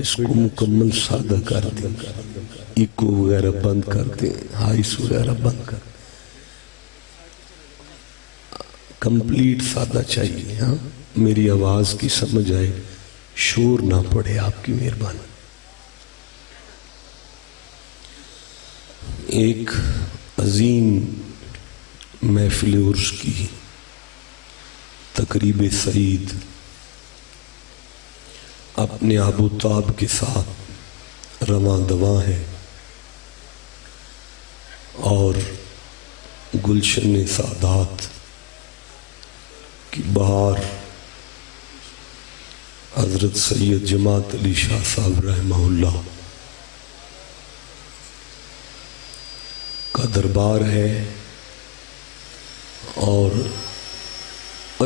اس کو مکمل سادہ کر دیں، ایکو وغیرہ بند کر دیں، ہائیس وغیرہ بند کر دیں، کمپلیٹ سادہ چاہیے. ہاں میری آواز کی سمجھ آئے، شور نہ پڑے، آپ کی مہربانی. ایک عظیم محفل عرس کی تقریب سعید اپنے آب و تاب کے ساتھ رواں دواں ہے، اور گلشن سعادات کی بہار حضرت سید جماعت علی شاہ صاحب رحمہ اللہ کا دربار ہے. اور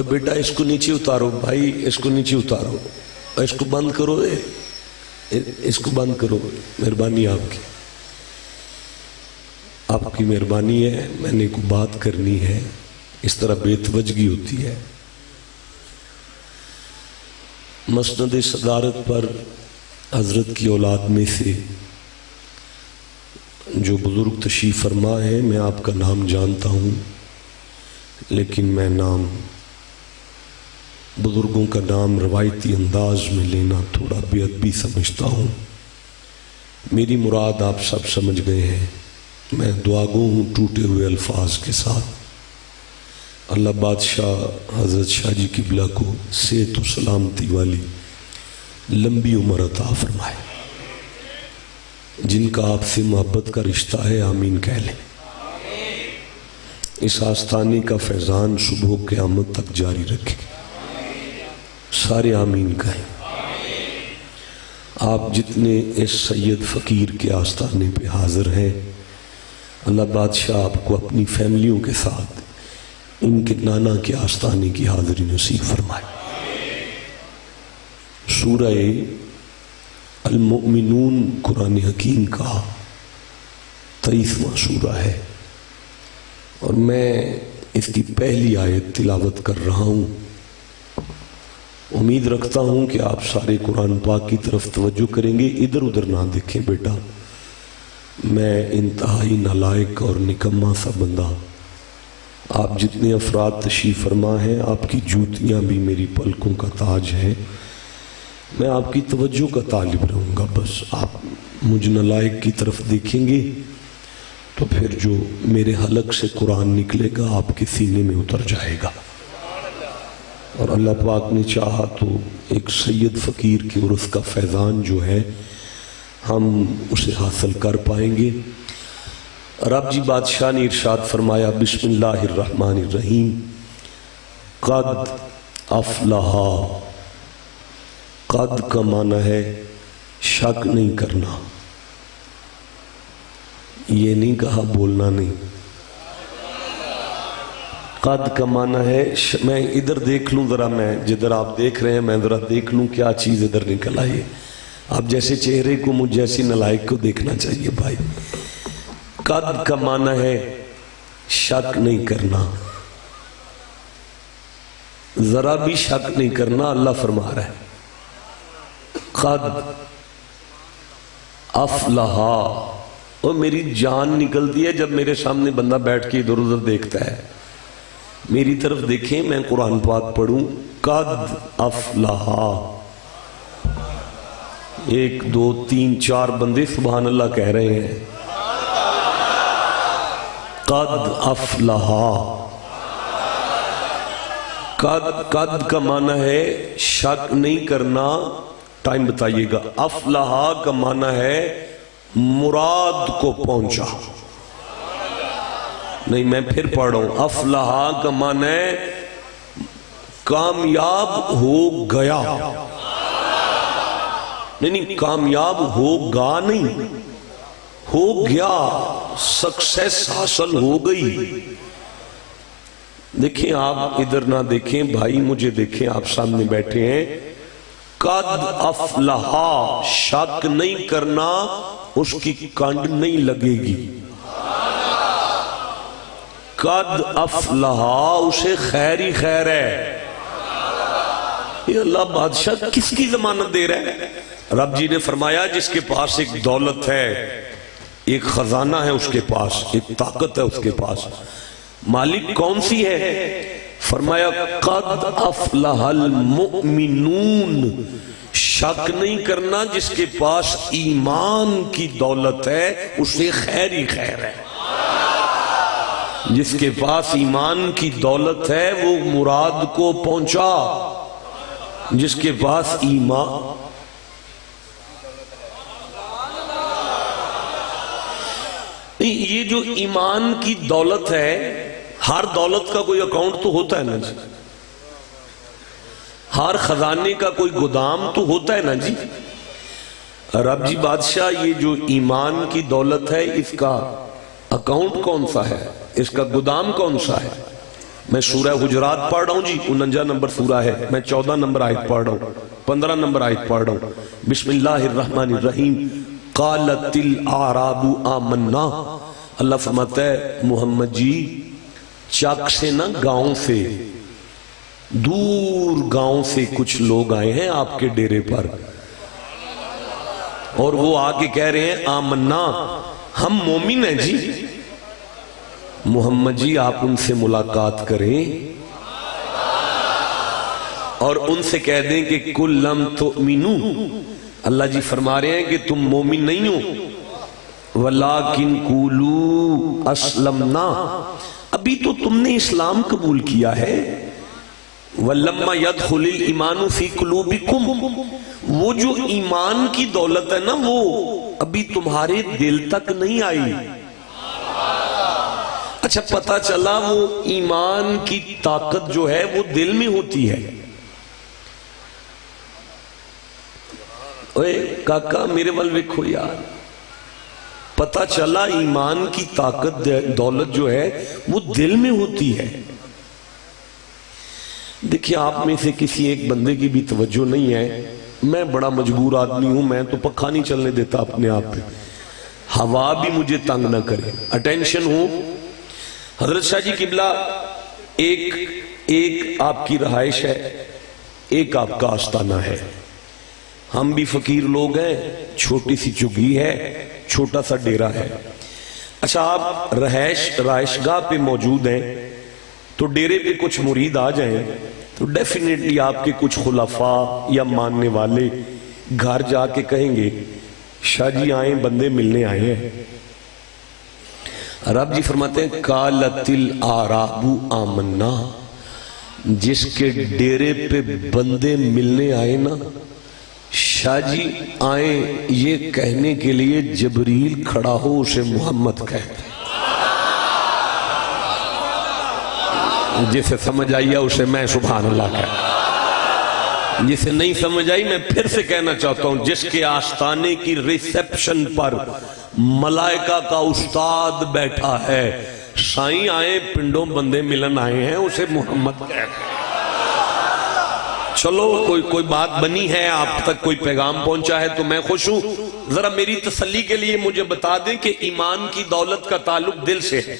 بیٹا اس کو نیچے اتارو، بھائی اس کو نیچے اتارو، اس کو بند کرو، اس کو بند کرو، مہربانی آپ کی مہربانی ہے. میں نے کوئی بات کرنی ہے، اس طرح بے توجہی ہوتی ہے. مسند صدارت پر حضرت کی اولاد میں سے جو بزرگ تشریف فرما ہے، میں آپ کا نام جانتا ہوں، لیکن میں بزرگوں کا نام روایتی انداز میں لینا تھوڑا بے ادبی سمجھتا ہوں. میری مراد آپ سب سمجھ گئے ہیں. میں دعا گو ہوں ٹوٹے ہوئے الفاظ کے ساتھ. اللہ بادشاہ حضرت شاہ جی قبلہ کو صحت و سلامتی والی لمبی عمر عطا فرمائے. جن کا آپ سے محبت کا رشتہ ہے آمین کہہ لیں. اس آستانے کا فیضان صبح قیامت تک جاری رکھے. سارے آمین کہیں. آپ جتنے اس سید فقیر کے آستانے پہ حاضر ہیں، اللہ بادشاہ آپ کو اپنی فیملیوں کے ساتھ ان کے نانا کے آستانے کی حاضری نصیب فرمائے. سورہ المؤمنون قرآن حکیم کا 23واں سورہ ہے، اور میں اس کی پہلی آیت تلاوت کر رہا ہوں. امید رکھتا ہوں کہ آپ سارے قرآن پاک کی طرف توجہ کریں گے، ادھر ادھر نہ دیکھیں. بیٹا میں انتہائی نالائق اور نکما سا بندہ، آپ جتنے افراد تشریف فرما ہیں، آپ کی جوتیاں بھی میری پلکوں کا تاج ہے. میں آپ کی توجہ کا طالب رہوں گا. بس آپ مجھ نالائق کی طرف دیکھیں گے تو پھر جو میرے حلق سے قرآن نکلے گا آپ کے سینے میں اتر جائے گا. اور اللہ پاک نے چاہا تو ایک سید فقیر کے عرس کا فیضان جو ہے ہم اسے حاصل کر پائیں گے. رب جی بادشاہ نے ارشاد فرمایا، بسم اللہ الرحمن الرحیم. قد افلح. قد کا معنی ہے شک نہیں کرنا. یہ نہیں کہا بولنا نہیں. قد کا معنی ہے میں ادھر دیکھ لوں ذرا، میں جدھر آپ دیکھ رہے ہیں میں ذرا دیکھ لوں کیا چیز ادھر نکل آئی. آپ جیسے چہرے کو مجھ جیسی نالائق کو دیکھنا چاہیے بھائی. قد کا معنی ہے شک نہیں کرنا، ذرا بھی شک نہیں کرنا. اللہ فرما رہا ہے قد افلح. اور میری جان نکلتی ہے جب میرے سامنے بندہ بیٹھ کے ادھر ادھر دیکھتا ہے. میری طرف دیکھیں، میں قرآن پاک پڑھوں. قد افلح. 1 2 3 4 بندے سبحان اللہ کہہ رہے ہیں. قد افلح. قد کا معنی ہے شک نہیں کرنا. ٹائم بتائیے گا. افلح کا معنی ہے مراد کو پہنچا. نہیں میں پھر پڑھ رہا ہوں. افلح کا معنی ہے کامیاب ہو گیا. نہیں کامیاب ہوگا نہیں، ہو گیا، سکسیس حاصل ہو گئی. دیکھیں آپ ادھر نہ دیکھیں بھائی، مجھے دیکھیں، آپ سامنے بیٹھے ہیں. قد افلح. شک نہیں کرنا، اس کی کنڈ نہیں لگے گی. قد افلح، اسے خیر ہی خیر ہے. یہ اللہ بادشاہ کس کی ضمانت دے رہا ہے؟ رب جی نے فرمایا جس کے پاس ایک دولت ہے، ایک خزانہ ہے اس کے پاس، ایک طاقت ہے اس کے پاس، مالک کون سی ہے؟ فرمایا قد افلح المؤمنون، شک نہیں کرنا جس کے پاس ایمان کی دولت ہے اسے خیر ہی خیر ہے، جس کے پاس ایمان کی دولت ہے وہ مراد کو پہنچا، جس کے پاس ایمان نہیں، یہ جو ایمان کی دولت ہے، ہر دولت کا کوئی اکاؤنٹ تو ہوتا ہے نا جی، ہر خزانے کا کوئی گودام تو ہوتا ہے نا جی۔ رب جی بادشاہ یہ جو ایمان کی دولت ہے اس کا اکاؤنٹ کون سا ہے، اس کا گودام کون سا ہے؟ میں سورہ حجرات پڑھ رہا ہوں جی، 49 نمبر سورہ ہے، میں 14 نمبر آیت پڑھ رہا ہوں، 15 نمبر آیت پڑھ رہا ہوں۔ بسم اللہ الرحمن الرحیم، قالت الاعراب آمنا، اللہ فرماتا ہے محمد جی چک سے نا، گاؤں سے، دور گاؤں سے کچھ لوگ آئے ہیں آپ کے ڈیرے پر، اور وہ آگے کہہ رہے ہیں آمنا، ہم مومن ہیں جی۔ محمد جی آپ ان سے ملاقات کریں اور ان سے کہہ دیں کہ کل لم تؤمنو، اللہ جی فرما رہے ہیں کہ تم مومن نہیں ہو، ولیکن قولوا اسلمنا، ابھی تو تم نے اسلام قبول کیا ہے، وَلَمَّا يَدْخُلِ الْإِيمَانُ فِي قُلُوبِكُمْ، وہ جو ایمان کی دولت ہے نا وہ ابھی تمہارے دل تک نہیں آئی۔ اچھا پتہ چلا وہ ایمان کی طاقت جو ہے وہ دل میں ہوتی ہے۔ اوے کاکا میرے وال ویکھو یار، پتہ چلا ایمان کی طاقت دولت جو ہے وہ دل میں ہوتی ہے۔ دیکھیں آپ میں سے کسی ایک بندے کی بھی توجہ نہیں ہے، میں بڑا مجبور آدمی ہوں، میں تو پکھا نہیں چلنے دیتا اپنے آپ پہ، ہوا بھی مجھے تنگ نہ کرے، اٹینشن ہوں۔ حضرت شاہ جی قبلہ ایک آپ کی رہائش ہے، ایک آپ کا آستانہ ہے، ہم بھی فقیر لوگ ہیں، چھوٹی سی چگی ہے، چھوٹا سا ڈیرہ ہے۔ اچھا آپ رہائش گاہ پہ موجود ہیں تو ڈیرے پہ کچھ مرید آ جائیں تو ڈیفینیٹلی آپ کے کچھ خلفاء یا ماننے والے گھر جا کے کہیں گے شاہ جی آئیں، بندے ملنے آئے ہیں۔ رب جی فرماتے ہیں قالت الاعراب آمنا، جس کے ڈیرے پہ بندے ملنے آئے نا، شاہ جی آئیں یہ کہنے کے لیے جبریل کھڑا ہو اسے محمد کہتے ہیں۔ جسے سمجھ آئی ہے اسے میں سبحان اللہ کہتا، جسے نہیں سمجھ آئی میں پھر سے کہنا چاہتا ہوں، جس کے آستانے کی ریسیپشن پر ملائکہ کا استاد بیٹھا ہے، سائیں آئے پنڈوں بندے ملن آئے ہیں، اسے محمد کہتے ہیں۔ چلو کوئی بات بنی ہے، آپ تک کوئی پیغام پہنچا ہے تو میں خوش ہوں۔ ذرا میری تسلی کے لیے مجھے بتا دیں کہ ایمان کی دولت کا تعلق دل سے ہے۔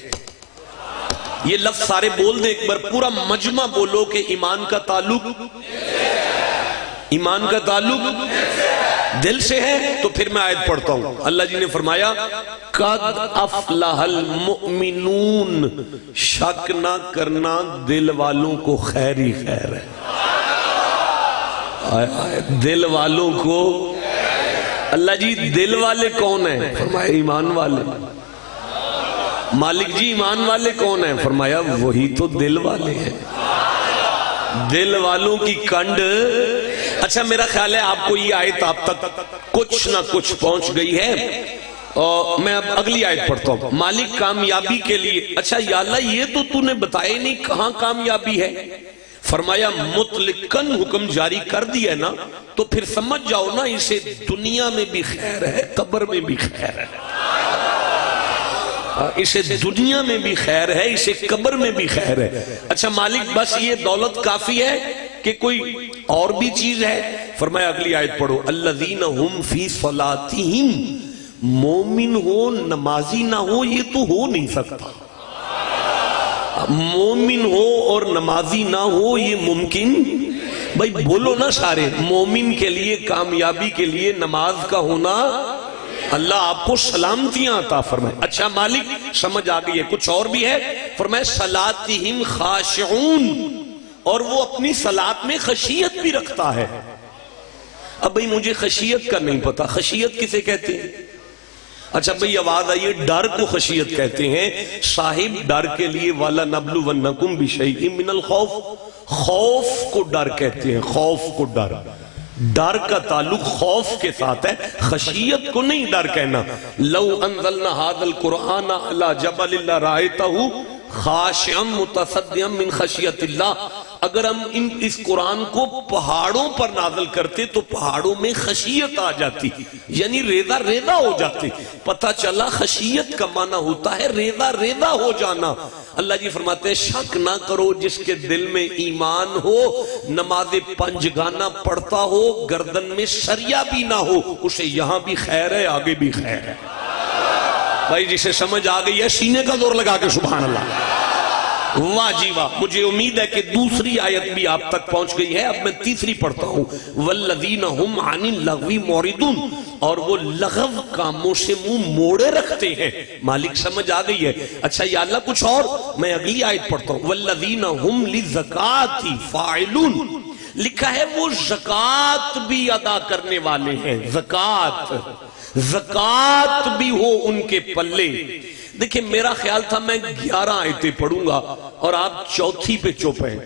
یہ لفظ سارے بول دیں ایک بار، پورا مجمع بولو کہ ایمان کا تعلق دل سے ہے۔ تو پھر میں آیت پڑھتا ہوں، اللہ جی نے فرمایا قد افلح المؤمنون، شک نہ کرنا دل والوں کو خیر ہی خیر ہے، دل والوں کو۔ اللہ جی دل والے کون ہیں؟ فرمایا ایمان والے۔ مالک جی ایمان والے کون ہیں؟ فرمایا وہی تو دل والے ہیں، دل والوں کی کنڈ۔ اچھا میرا خیال ہے آپ کو یہ آیت آپ تک کچھ نہ کچھ پہنچ گئی ہے، اور میں اب اگلی آیت پڑھتا ہوں۔ مالک کامیابی کے لیے، اچھا یا اللہ یہ تو نے بتایا نہیں کہاں کامیابی ہے؟ فرمایا مطلقاً حکم جاری کر دیا نا، تو پھر سمجھ جاؤ نا اسے دنیا میں بھی خیر ہے، قبر میں بھی خیر ہے، اسے دنیا میں بھی خیر ہے، اسے قبر میں بھی خیر ہے۔ اچھا مالک بس یہ دولت کافی ہے کہ کوئی اور بھی چیز ہے؟ فرمایا اگلی آیت پڑھو، الذین ہم فی صلاتہم، مومن ہو نمازی نہ ہو یہ تو ہو نہیں سکتا، مومن ہو اور نمازی نہ ہو یہ ممکن، بھائی بولو نا سارے، مومن کے لیے کامیابی کے لیے نماز کا ہونا اللہ آپ کو سلامتیاں عطا فرمائے۔ اچھا مالک سمجھ آ گئی ہے، کچھ اور بھی ہے، فرمائے صلاتہم خاشعون، اور وہ اپنی صلات میں خشیت بھی رکھتا ہے۔ اب بھئی مجھے خشیت کا نہیں پتا، خشیت کسے کہتے ہیں؟ اچھا بھئی آواز آئیے، ڈر کو خشیت کہتے ہیں۔ صاحب ڈر کے لیے وَلَنَبْلُوَنَّكُمْ بِشَيْءٍ مِّنَ الْخَوْفِ، خوف کو ڈر کہتے ہیں، خوف کو ڈر۔ ڈر کا تعلق خوف کے ساتھ ہے، خشیت کو نہیں ڈر کہنا۔ لَوْ أَنزَلْنَا هَذَا الْقُرْآنَ عَلَى جَبَلٍ لَرَأَيْتَهُ خاشعا متصدعا من خشیت اللہ، اگر ہم اس قرآن کو پہاڑوں پر نازل کرتے تو پہاڑوں میں خشیت آ جاتی، یعنی ریزہ ریزہ ہو جاتے۔ پتہ چلا خشیت کا معنی ہوتا ہے ریزہ ریزہ ہو جانا۔ اللہ جی فرماتے ہیں شک نہ کرو جس کے دل میں ایمان ہو، نماز پنجگانہ پڑھتا ہو، گردن میں سریا بھی نہ ہو، اسے یہاں بھی خیر ہے آگے بھی خیر ہے۔ بھائی جسے سمجھ آ گئی ہے سینے کا زور لگا کے سبحان اللہ۔ واہ جی واہ، مجھے امید ہے کہ دوسری آیت بھی آپ تک پہنچ گئی ہے، اب میں تیسری پڑھتا ہوں۔ والذین هم عن اللغو معرضون، اور وہ لغو کاموں سے منہ موڑے رکھتے ہیں۔ مالک سمجھ آ گئی ہے؟ اچھا یا اللہ کچھ اور، میں اگلی آیت پڑھتا ہوں۔ والذین هم للزکاۃ فاعلون، لکھا ہے وہ زکوٰۃ بھی ادا کرنے والے ہیں، زکوٰۃ بھی ہو ان کے پلے۔ دیکھیں میرا خیال تھا میں 11 آیتیں پڑھوں گا اور آپ چوتھی پہ چپ ہیں۔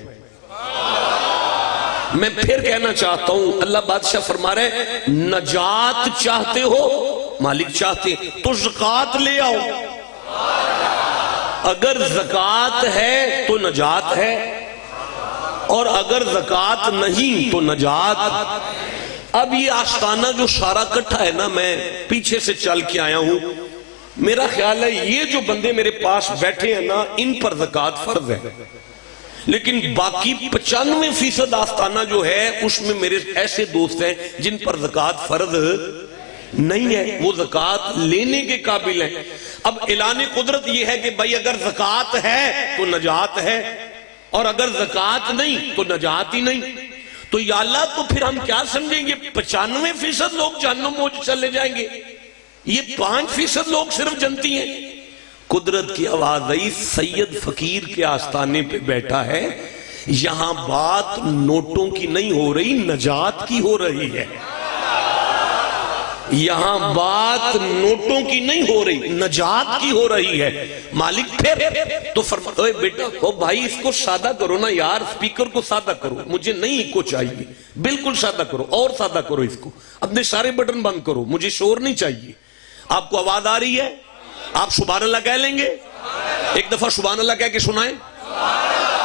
میں پھر کہنا چاہتا ہوں، اللہ بادشاہ فرما رہے ہیں نجات چاہتے ہو، مالک چاہتے تو زکوٰۃ لے آؤ، اگر زکوٰۃ ہے تو نجات ہے، اور اگر زکوٰۃ نہیں تو نجات۔ اب یہ آستانہ جو سارا کٹھا ہے نا، میں پیچھے سے چل کے آیا ہوں، میرا خیال ہے یہ جو بندے میرے پاس بیٹھے ہیں نا ان پر زکوٰۃ فرض ہے، لیکن باقی 95% آستانہ جو ہے اس میں میرے ایسے دوست ہیں جن پر زکوٰۃ فرض نہیں ہے، وہ زکوٰۃ لینے کے قابل ہیں۔ اب اعلان قدرت یہ ہے کہ بھائی اگر زکوٰۃ ہے تو نجات ہے، اور اگر زکوٰۃ نہیں تو نجات ہی نہیں۔ تو یا اللہ تو پھر ہم کیا سمجھیں گے 95% لوگ جہنم میں چلے جائیں گے، یہ 5% لوگ صرف جنتی ہیں۔ قدرت کی آواز آئی، سید فقیر کے آستانے پہ بیٹھا ہے، یہاں بات نوٹوں کی نہیں ہو رہی، نجات کی ہو رہی ہے۔ یہاں بات نوٹوں کی نہیں ہو رہی، نجات کی ہو رہی ہے۔ مالک پھر تو فرماتا ہے بیٹا او بھائی اس کو سادہ کرو نا یار، سپیکر کو سادہ کرو، مجھے نہیں کو چاہیے، بالکل سادہ کرو، اور سادہ کرو اس کو، اپنے سارے بٹن بند کرو، مجھے شور نہیں چاہیے۔ آپ کو آواز آ رہی ہے؟ آپ سبحان اللہ کہہ لیں گے؟ ایک دفعہ سبحان اللہ کہہ کے سنائیں۔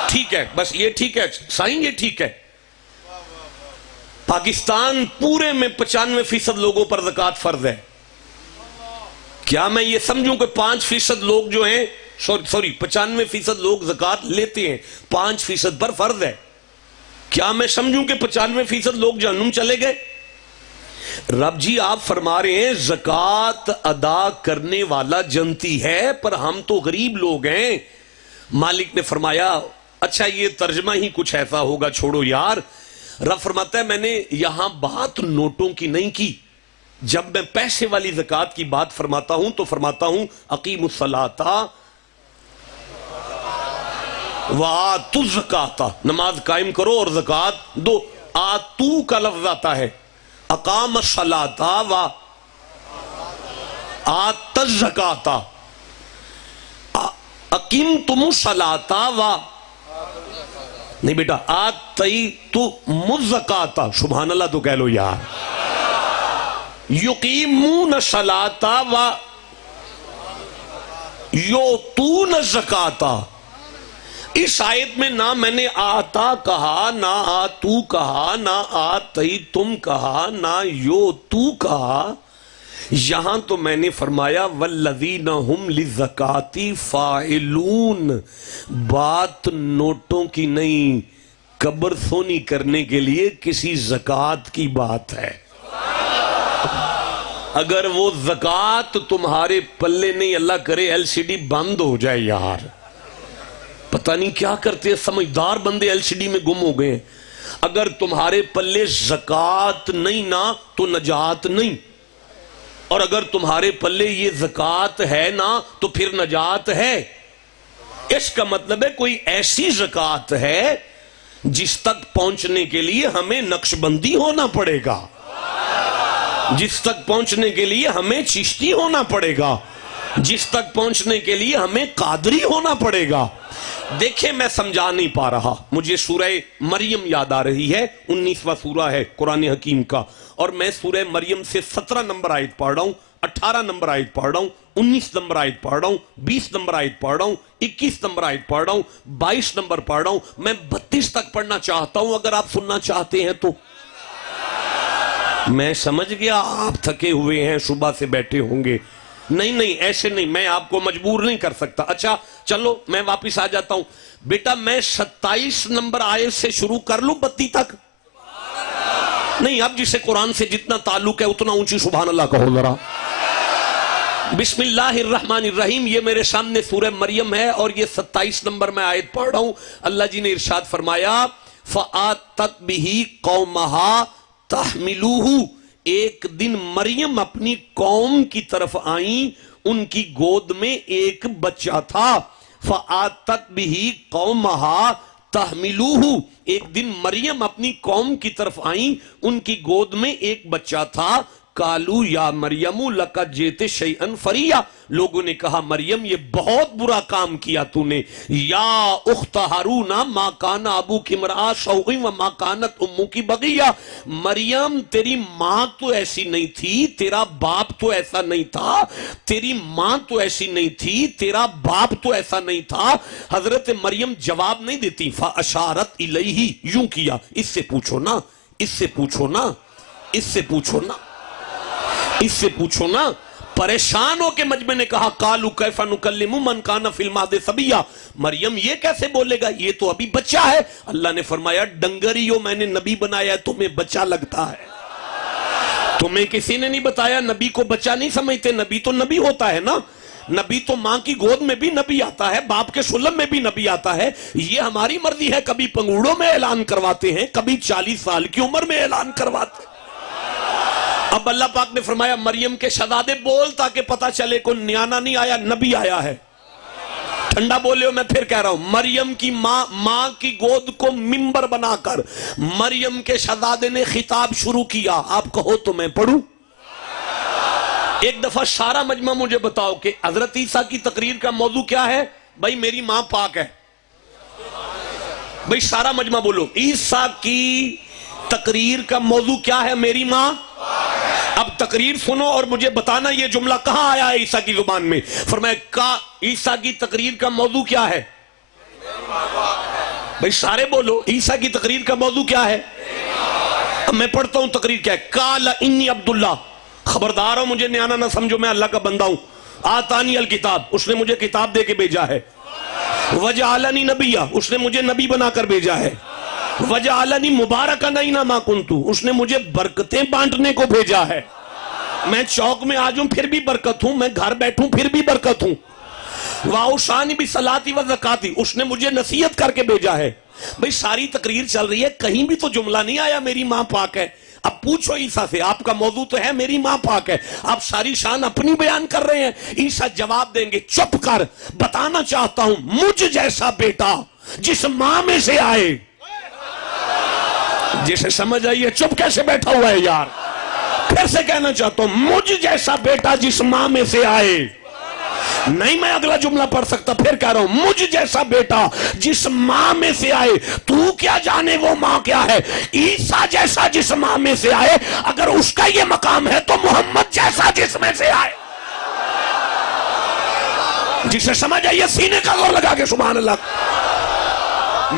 ٹھیک ہے، بس یہ ٹھیک ہے سائیں، یہ ٹھیک ہے۔ پاکستان پورے میں 95% لوگوں پر زکوٰۃ فرض ہے۔ کیا میں یہ سمجھوں کہ 5% لوگ جو ہیں، سوری 95% لوگ زکوٰۃ لیتے ہیں، 5% پر فرض ہے؟ کیا میں سمجھوں کہ 95% لوگ جہنم چلے گئے؟ رب جی آپ فرما رہے ہیں زکوٰۃ ادا کرنے والا جنتی ہے، پر ہم تو غریب لوگ ہیں۔ مالک نے فرمایا اچھا یہ ترجمہ ہی کچھ ایسا ہوگا، چھوڑو یار۔ رب فرماتا ہے میں نے یہاں بات نوٹوں کی نہیں کی، جب میں پیسے والی زکوٰۃ کی بات فرماتا ہوں تو فرماتا ہوں اقیم الصلاۃ وآتوا الزکاۃ، نماز قائم کرو اور زکوٰۃ دو۔ آتو کا لفظ آتا ہے، اقام الصلاۃ وآتى الزکاۃ، اقیمتم الصلاۃ نہیں بیٹا آتیتم الزکاۃ، سبحان اللہ تو کہہ لو یار۔ یقیمون الصلاۃ ویؤتون الزکاۃ، اس آیت میں نہ میں نے آتا کہا، نہ آتو کہا، نہ آتیتم کہا، نہ یؤتو کہا، یہاں تو میں نے فرمایا والذین ہم للزکاۃ فاعلون۔ بات نوٹوں کی نہیں، قبر سونی کرنے کے لیے کسی زکوٰۃ کی بات ہے۔ اگر وہ زکوٰۃ تمہارے پلے نہیں، اللہ کرے ایل سی ڈی بند ہو جائے یار، پتہ نہیں کیا کرتے ہیں سمجھدار بندے ایل سی ڈی میں گم ہو گئے ہیں۔ اگر تمہارے پلے زکات نہیں نا تو نجات نہیں، اور اگر تمہارے پلے یہ زکات ہے نا تو پھر نجات ہے۔ اس کا مطلب ہے کوئی ایسی زکات ہے جس تک پہنچنے کے لیے ہمیں نقش بندی ہونا پڑے گا، جس تک پہنچنے کے لیے ہمیں چشتی ہونا پڑے گا، جس تک پہنچنے کے لیے ہمیں قادری ہونا پڑے گا۔ دیکھیں میں سمجھا نہیں پا رہا، مجھے سورہ مریم یاد آ رہی ہے، 19واں سورہ ہے قرآن حکیم کا، اور میں سورہ مریم سے 17 نمبر آیت پڑھ رہا ہوں، 18 نمبر آیت پڑھ رہا ہوں، 19 نمبر آیت پڑھ رہا ہوں، 20 نمبر آیت پڑھ رہا ہوں، 21 نمبر آیت پڑھ رہا ہوں، 22 نمبر پڑھ رہا ہوں، میں 32 تک پڑھنا چاہتا ہوں اگر آپ سننا چاہتے ہیں تو۔ میں سمجھ گیا آپ تھکے ہوئے ہیں، صبح سے بیٹھے ہوں گے، نہیں ایسے نہیں، میں آپ کو مجبور نہیں کر سکتا۔ اچھا چلو میں واپس آ جاتا ہوں، بیٹا میں 27 نمبر آیت سے شروع کر لوں 32 تک؟ نہیں، اب جسے قرآن سے جتنا تعلق ہے اتنا اونچی سبحان اللہ کہو ذرا۔ بسم اللہ الرحمن الرحیم، یہ میرے سامنے سورہ مریم ہے اور یہ 27 نمبر میں آیت پڑھ رہا ہوں۔ اللہ جی نے ارشاد فرمایا فَآتَتْ بِهِ قَوْمَهَا تَحْمِلُوهُ، ایک دن مریم اپنی قوم کی طرف آئیں، ان کی گود میں ایک بچہ تھا۔ فَآتَتْ بِهِ قَوْمَهَا تَحْمِلُوهُ، ایک دن مریم اپنی قوم کی طرف آئیں، ان کی گود میں ایک بچہ تھا۔ کالو یا مریم لقد جئت شیئا فریا، لوگوں نے کہا مریم یہ بہت برا کام کیا تو نے۔ یا اخت ہارون ما کان ابوک امرأ سوء وما کانت امک بغیہ، مریم تیری ماں تو ایسی نہیں تھی، تیرا باپ تو ایسا نہیں تھا، تیری ماں تو ایسی نہیں تھی، تیرا باپ تو ایسا نہیں تھا۔ حضرت مریم جواب نہیں دیتی، فاشارت الیہ، یوں کیا، اس سے پوچھو نا، اس سے پوچھو نا، اس سے پوچھو نا، اس سے پوچھو نا۔ پریشان ہو کے مجمع نے کہا قالوا کیف نکلم من کان فی المہد صبیا، مریم یہ کیسے بولے گا، یہ تو ابھی بچہ ہے۔ اللہ نے فرمایا ڈنگریو، میں نے نبی بنایا ہے، تمہیں بچہ لگتا ہے؟ تمہیں کسی نے نہیں بتایا، نبی کو بچہ نہیں سمجھتے، نبی تو نبی ہوتا ہے نا، نبی تو ماں کی گود میں بھی نبی آتا ہے، باپ کے سلم میں بھی نبی آتا ہے۔ یہ ہماری مرضی ہے، کبھی پنگوڑوں میں اعلان کرواتے ہیں، کبھی 40 سال کی عمر میں اعلان کرواتے ہیں۔ اب اللہ پاک نے فرمایا مریم کے شہزادے بول تاکہ پتہ چلے کوئی نیانا نہیں آیا، نبی آیا ہے۔ ٹھنڈا بولے ہو، میں پھر کہہ رہا ہوں، مریم کی ماں کی گود کو منبر بنا کر مریم کے شہزادے نے خطاب شروع کیا۔ آپ کہو تو میں پڑھوں؟ ایک دفعہ سارا مجمع مجھے بتاؤ کہ حضرت عیسیٰ کی تقریر کا موضوع کیا ہے؟ بھائی میری ماں پاک ہے۔ بھائی سارا مجمع بولو، عیسیٰ کی تقریر کا موضوع کیا ہے؟ میری ماں۔ اب تقریر سنو اور مجھے بتانا یہ جملہ کہاں آیا ہے عیسیٰ کی زبان میں۔ فرمایا عیسیٰ کی تقریر کا موضوع کیا ہے؟ بھائی سارے بولو، عیسیٰ کی تقریر کا موضوع کیا ہے؟ اب میں پڑھتا ہوں تقریر کیا ہے۔ قال انی عبداللہ، خبردار ہو مجھے نیانا نہ سمجھو، میں اللہ کا بندہ ہوں۔ آتانی الکتاب، اس نے مجھے کتاب دے کے بھیجا ہے۔ وجعلنی نبیہ، اس نے مجھے نبی بنا کر بھیجا ہے۔ وجعلنی مبارکا اینما کنت، اس نے مجھے برکتیں بانٹنے کو بھیجا ہے۔ میں چوک میں آ جاؤں پھر بھی برکت ہوں، میں گھر بیٹھوں پھر بھی برکت ہوں۔ واوصانی بالصلاۃ والزکاۃ، اس نے مجھے نصیحت کر کے بھیجا ہے۔ بھئی ساری تقریر چل رہی ہے، کہیں بھی تو جملہ نہیں آیا میری ماں پاک ہے۔ اب پوچھو عیسیٰ سے، آپ کا موضوع تو ہے میری ماں پاک ہے، آپ ساری شان اپنی بیان کر رہے ہیں۔ عیسیٰ جواب دیں گے چپ کر، بتانا چاہتا ہوں مجھ جیسا بیٹا جس ماں میں سے آئے، جسے سمجھ آئیے چپ کیسے بیٹھا ہوا ہے یار، پھر سے کہنا چاہتا ہوں مجھ جیسا بیٹا جس ماں میں سے آئے، نہیں میں اگلا جملہ پڑھ سکتا، پھر کہہ رہا ہوں مجھ جیسا بیٹا جس ماں میں سے آئے، تو کیا جانے وہ ماں کیا ہے، عیسیٰ جیسا جس ماں میں سے آئے، اگر اس کا یہ مقام ہے تو محمد جیسا جس میں سے آئے۔ جسے سمجھ آئیے سینے کا زور لگا کے سبحان اللہ۔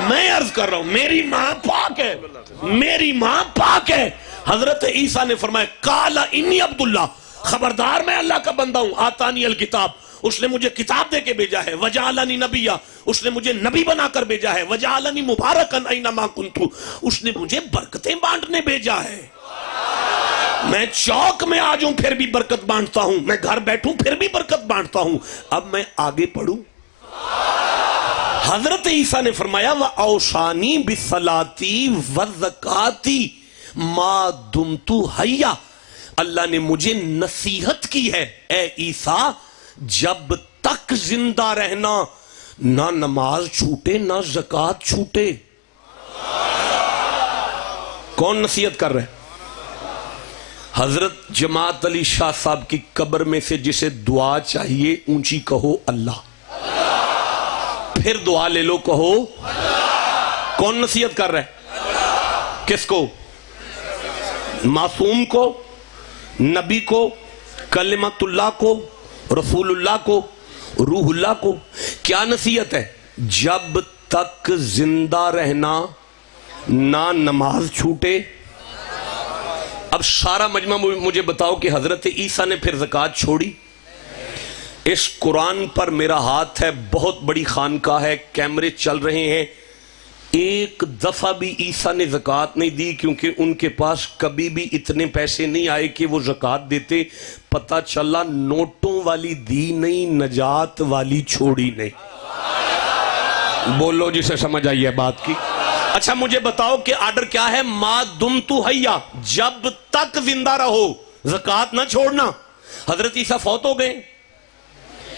میں عرض کر رہا ہوں میری ماں پاک ہے، میری ماں پاک ہے۔ حضرت عیسیٰ نے فرمایا قال انی عبداللہ، خبردار میں اللہ کا بندہ ہوں۔ آتانی الکتاب، اس نے مجھے کتاب دے کے بھیجا ہے۔ وجعلنی نبیہ، اس نے مجھے نبی بنا کر بھیجا ہے۔ وجعلنی مبارکا اینما کنت، اس نے مجھے برکتیں بانٹنے بھیجا ہے۔ میں چوک میں آ جاؤں پھر بھی برکت بانٹتا ہوں، میں گھر بیٹھوں پھر بھی برکت بانٹتا ہوں۔ اب میں آگے پڑھوں؟ حضرت عیسیٰ نے فرمایا وَأَوْصَانِي بِالصَّلَاةِ وَالزَّكَاةِ مَا دُمْتُ حَيًّا، اللہ نے مجھے نصیحت کی ہے اے عیسیٰ جب تک زندہ رہنا، نہ نماز چھوٹے نہ زکوٰۃ چھوٹے۔ کون نصیحت کر رہے؟ حضرت جماعت علی شاہ صاحب کی قبر میں سے جسے دعا چاہیے اونچی کہو اللہ، پھر دعا لے لو کہو اللہ۔ کون نصیحت کر رہے؟ کس کو؟ معصوم کو، نبی کو، کلمت اللہ کو، رسول اللہ کو، روح اللہ کو۔ کیا نصیحت ہے؟ جب تک زندہ رہنا نہ نماز چھوٹے۔ اب سارا مجمع مجھے بتاؤ کہ حضرت عیسیٰ نے پھر زکوٰۃ چھوڑی؟ اس قرآن پر میرا ہاتھ ہے، بہت بڑی خانقاہ ہے، کیمرے چل رہے ہیں، ایک دفعہ بھی عیسیٰ نے زکوٰۃ نہیں دی، کیونکہ ان کے پاس کبھی بھی اتنے پیسے نہیں آئے کہ وہ زکوٰۃ دیتے۔ پتہ چلا نوٹوں والی دی نہیں، نجات والی چھوڑی نہیں۔ بولو جسے سمجھ آئی ہے بات کی۔ اچھا مجھے بتاؤ کہ آرڈر کیا ہے؟ ما دمت حیا، جب تک زندہ رہو زکوٰۃ نہ چھوڑنا۔ حضرت عیسیٰ فوت ہو گئے،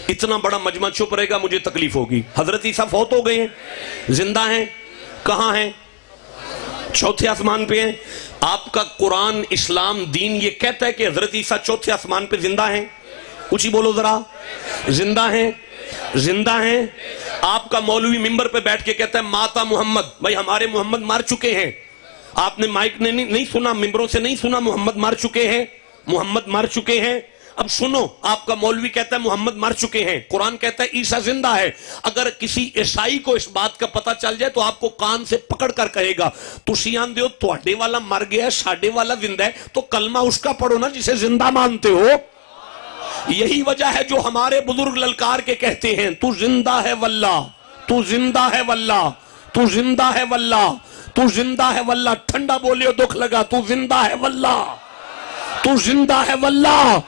اتنا بڑا مجمع چپ رہے گا مجھے تکلیف ہوگی۔ حضرت عیسیٰ فوت ہو گئے ہیں، زندہ ہیں، کہاں ہیں؟ چوتھے آسمان پہ ہیں۔ آپ کا قرآن اسلام دین یہ کہتا ہے کہ حضرت عیسیٰ چوتھے آسمان پہ زندہ ہیں؟ اونچی بولو ذرا، زندہ ہیں، زندہ ہیں۔ آپ کا مولوی ممبر پہ بیٹھ کے کہتا ہے ماتا محمد، بھائی ہمارے محمد مار چکے ہیں۔ آپ نے مائک نے نہیں سنا، ممبروں سے نہیں سنا محمد مار چکے ہیں، محمد مار چکے ہیں۔ اب سنو، آپ کا مولوی کہتا ہے محمد مر چکے ہیں، قرآن کہتا ہے عیسیٰ زندہ ہے۔ اگر کسی عیسائی کو اس بات کا پتہ چل جائے تو آپ کو کان سے پکڑ کر کہے گا تسی آندے ہو تواڈے والا مر گیا ہے، ساڈے والا زندہ ہے، تو کلمہ اس کا پڑھو نا جسے زندہ مانتے ہو۔ یہی وجہ ہے جو ہمارے بزرگ للکار کے کہتے ہیں تو زندہ ہے واللہ، تو زندہ ہے واللہ، تو زندہ ہے واللہ، تو زندہ ہے واللہ۔ ٹھنڈا بولے دکھ لگا، تو زندہ ہے واللہ، تو زندہ ہے واللہ۔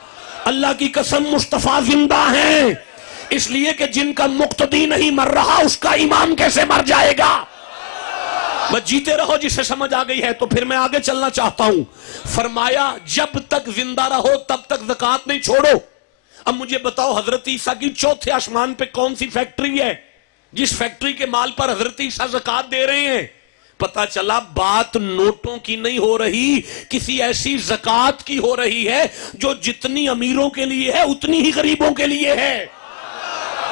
اللہ کی قسم مصطفیٰ زندہ ہیں، اس لیے کہ جن کا مقتدی نہیں مر رہا اس کا امام کیسے مر جائے گا؟ بس جیتے رہو جسے سمجھ آ گئی ہے۔ تو پھر میں آگے چلنا چاہتا ہوں۔ فرمایا جب تک زندہ رہو تب تک زکوٰۃ نہیں چھوڑو۔ اب مجھے بتاؤ حضرت عیسیٰ کی چوتھے آسمان پہ کون سی فیکٹری ہے جس فیکٹری کے مال پر حضرت عیسیٰ زکوٰۃ دے رہے ہیں؟ پتہ چلا بات نوٹوں کی نہیں ہو رہی، کسی ایسی زکوٰۃ کی ہو رہی ہے جو جتنی امیروں کے لیے ہے اتنی ہی غریبوں کے لیے ہے،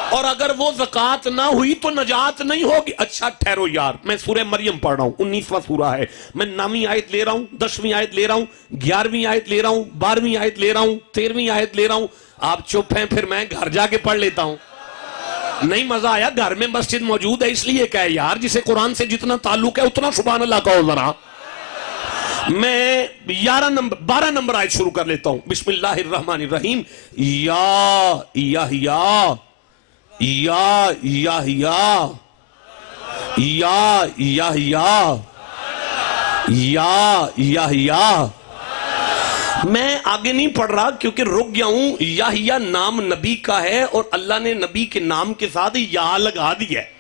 اور اگر وہ زکوٰۃ نہ ہوئی تو نجات نہیں ہوگی۔ اچھا ٹھہرو یار، میں سورہ مریم پڑھ رہا ہوں، 19واں سورہ ہے، میں 9ویں آیت لے رہا ہوں، 10ویں آیت لے رہا ہوں، 11ویں آیت لے رہا ہوں، 12ویں آیت لے رہا ہوں، 13ویں آیت لے رہا ہوں۔ آپ چپ ہیں، پھر میں گھر جا کے پڑھ لیتا ہوں۔ نہیں مزہ آیا؟ گھر میں مسجد موجود ہے اس لیے کہ یار جسے قرآن سے جتنا تعلق ہے اتنا سبحان اللہ کہو ذرا۔ میں 12 نمبر آیت شروع کر لیتا ہوں۔ بسم اللہ الرحمن الرحیم۔ یا یحییٰ، یا یحییٰ، یا یحییٰ، یا یحییٰ۔ میں آگے نہیں پڑھ رہا کیونکہ رک گیا ہوں۔ یحییٰ نام نبی کا ہے اور اللہ نے نبی کے نام کے ساتھ یا لگا دیا ہے۔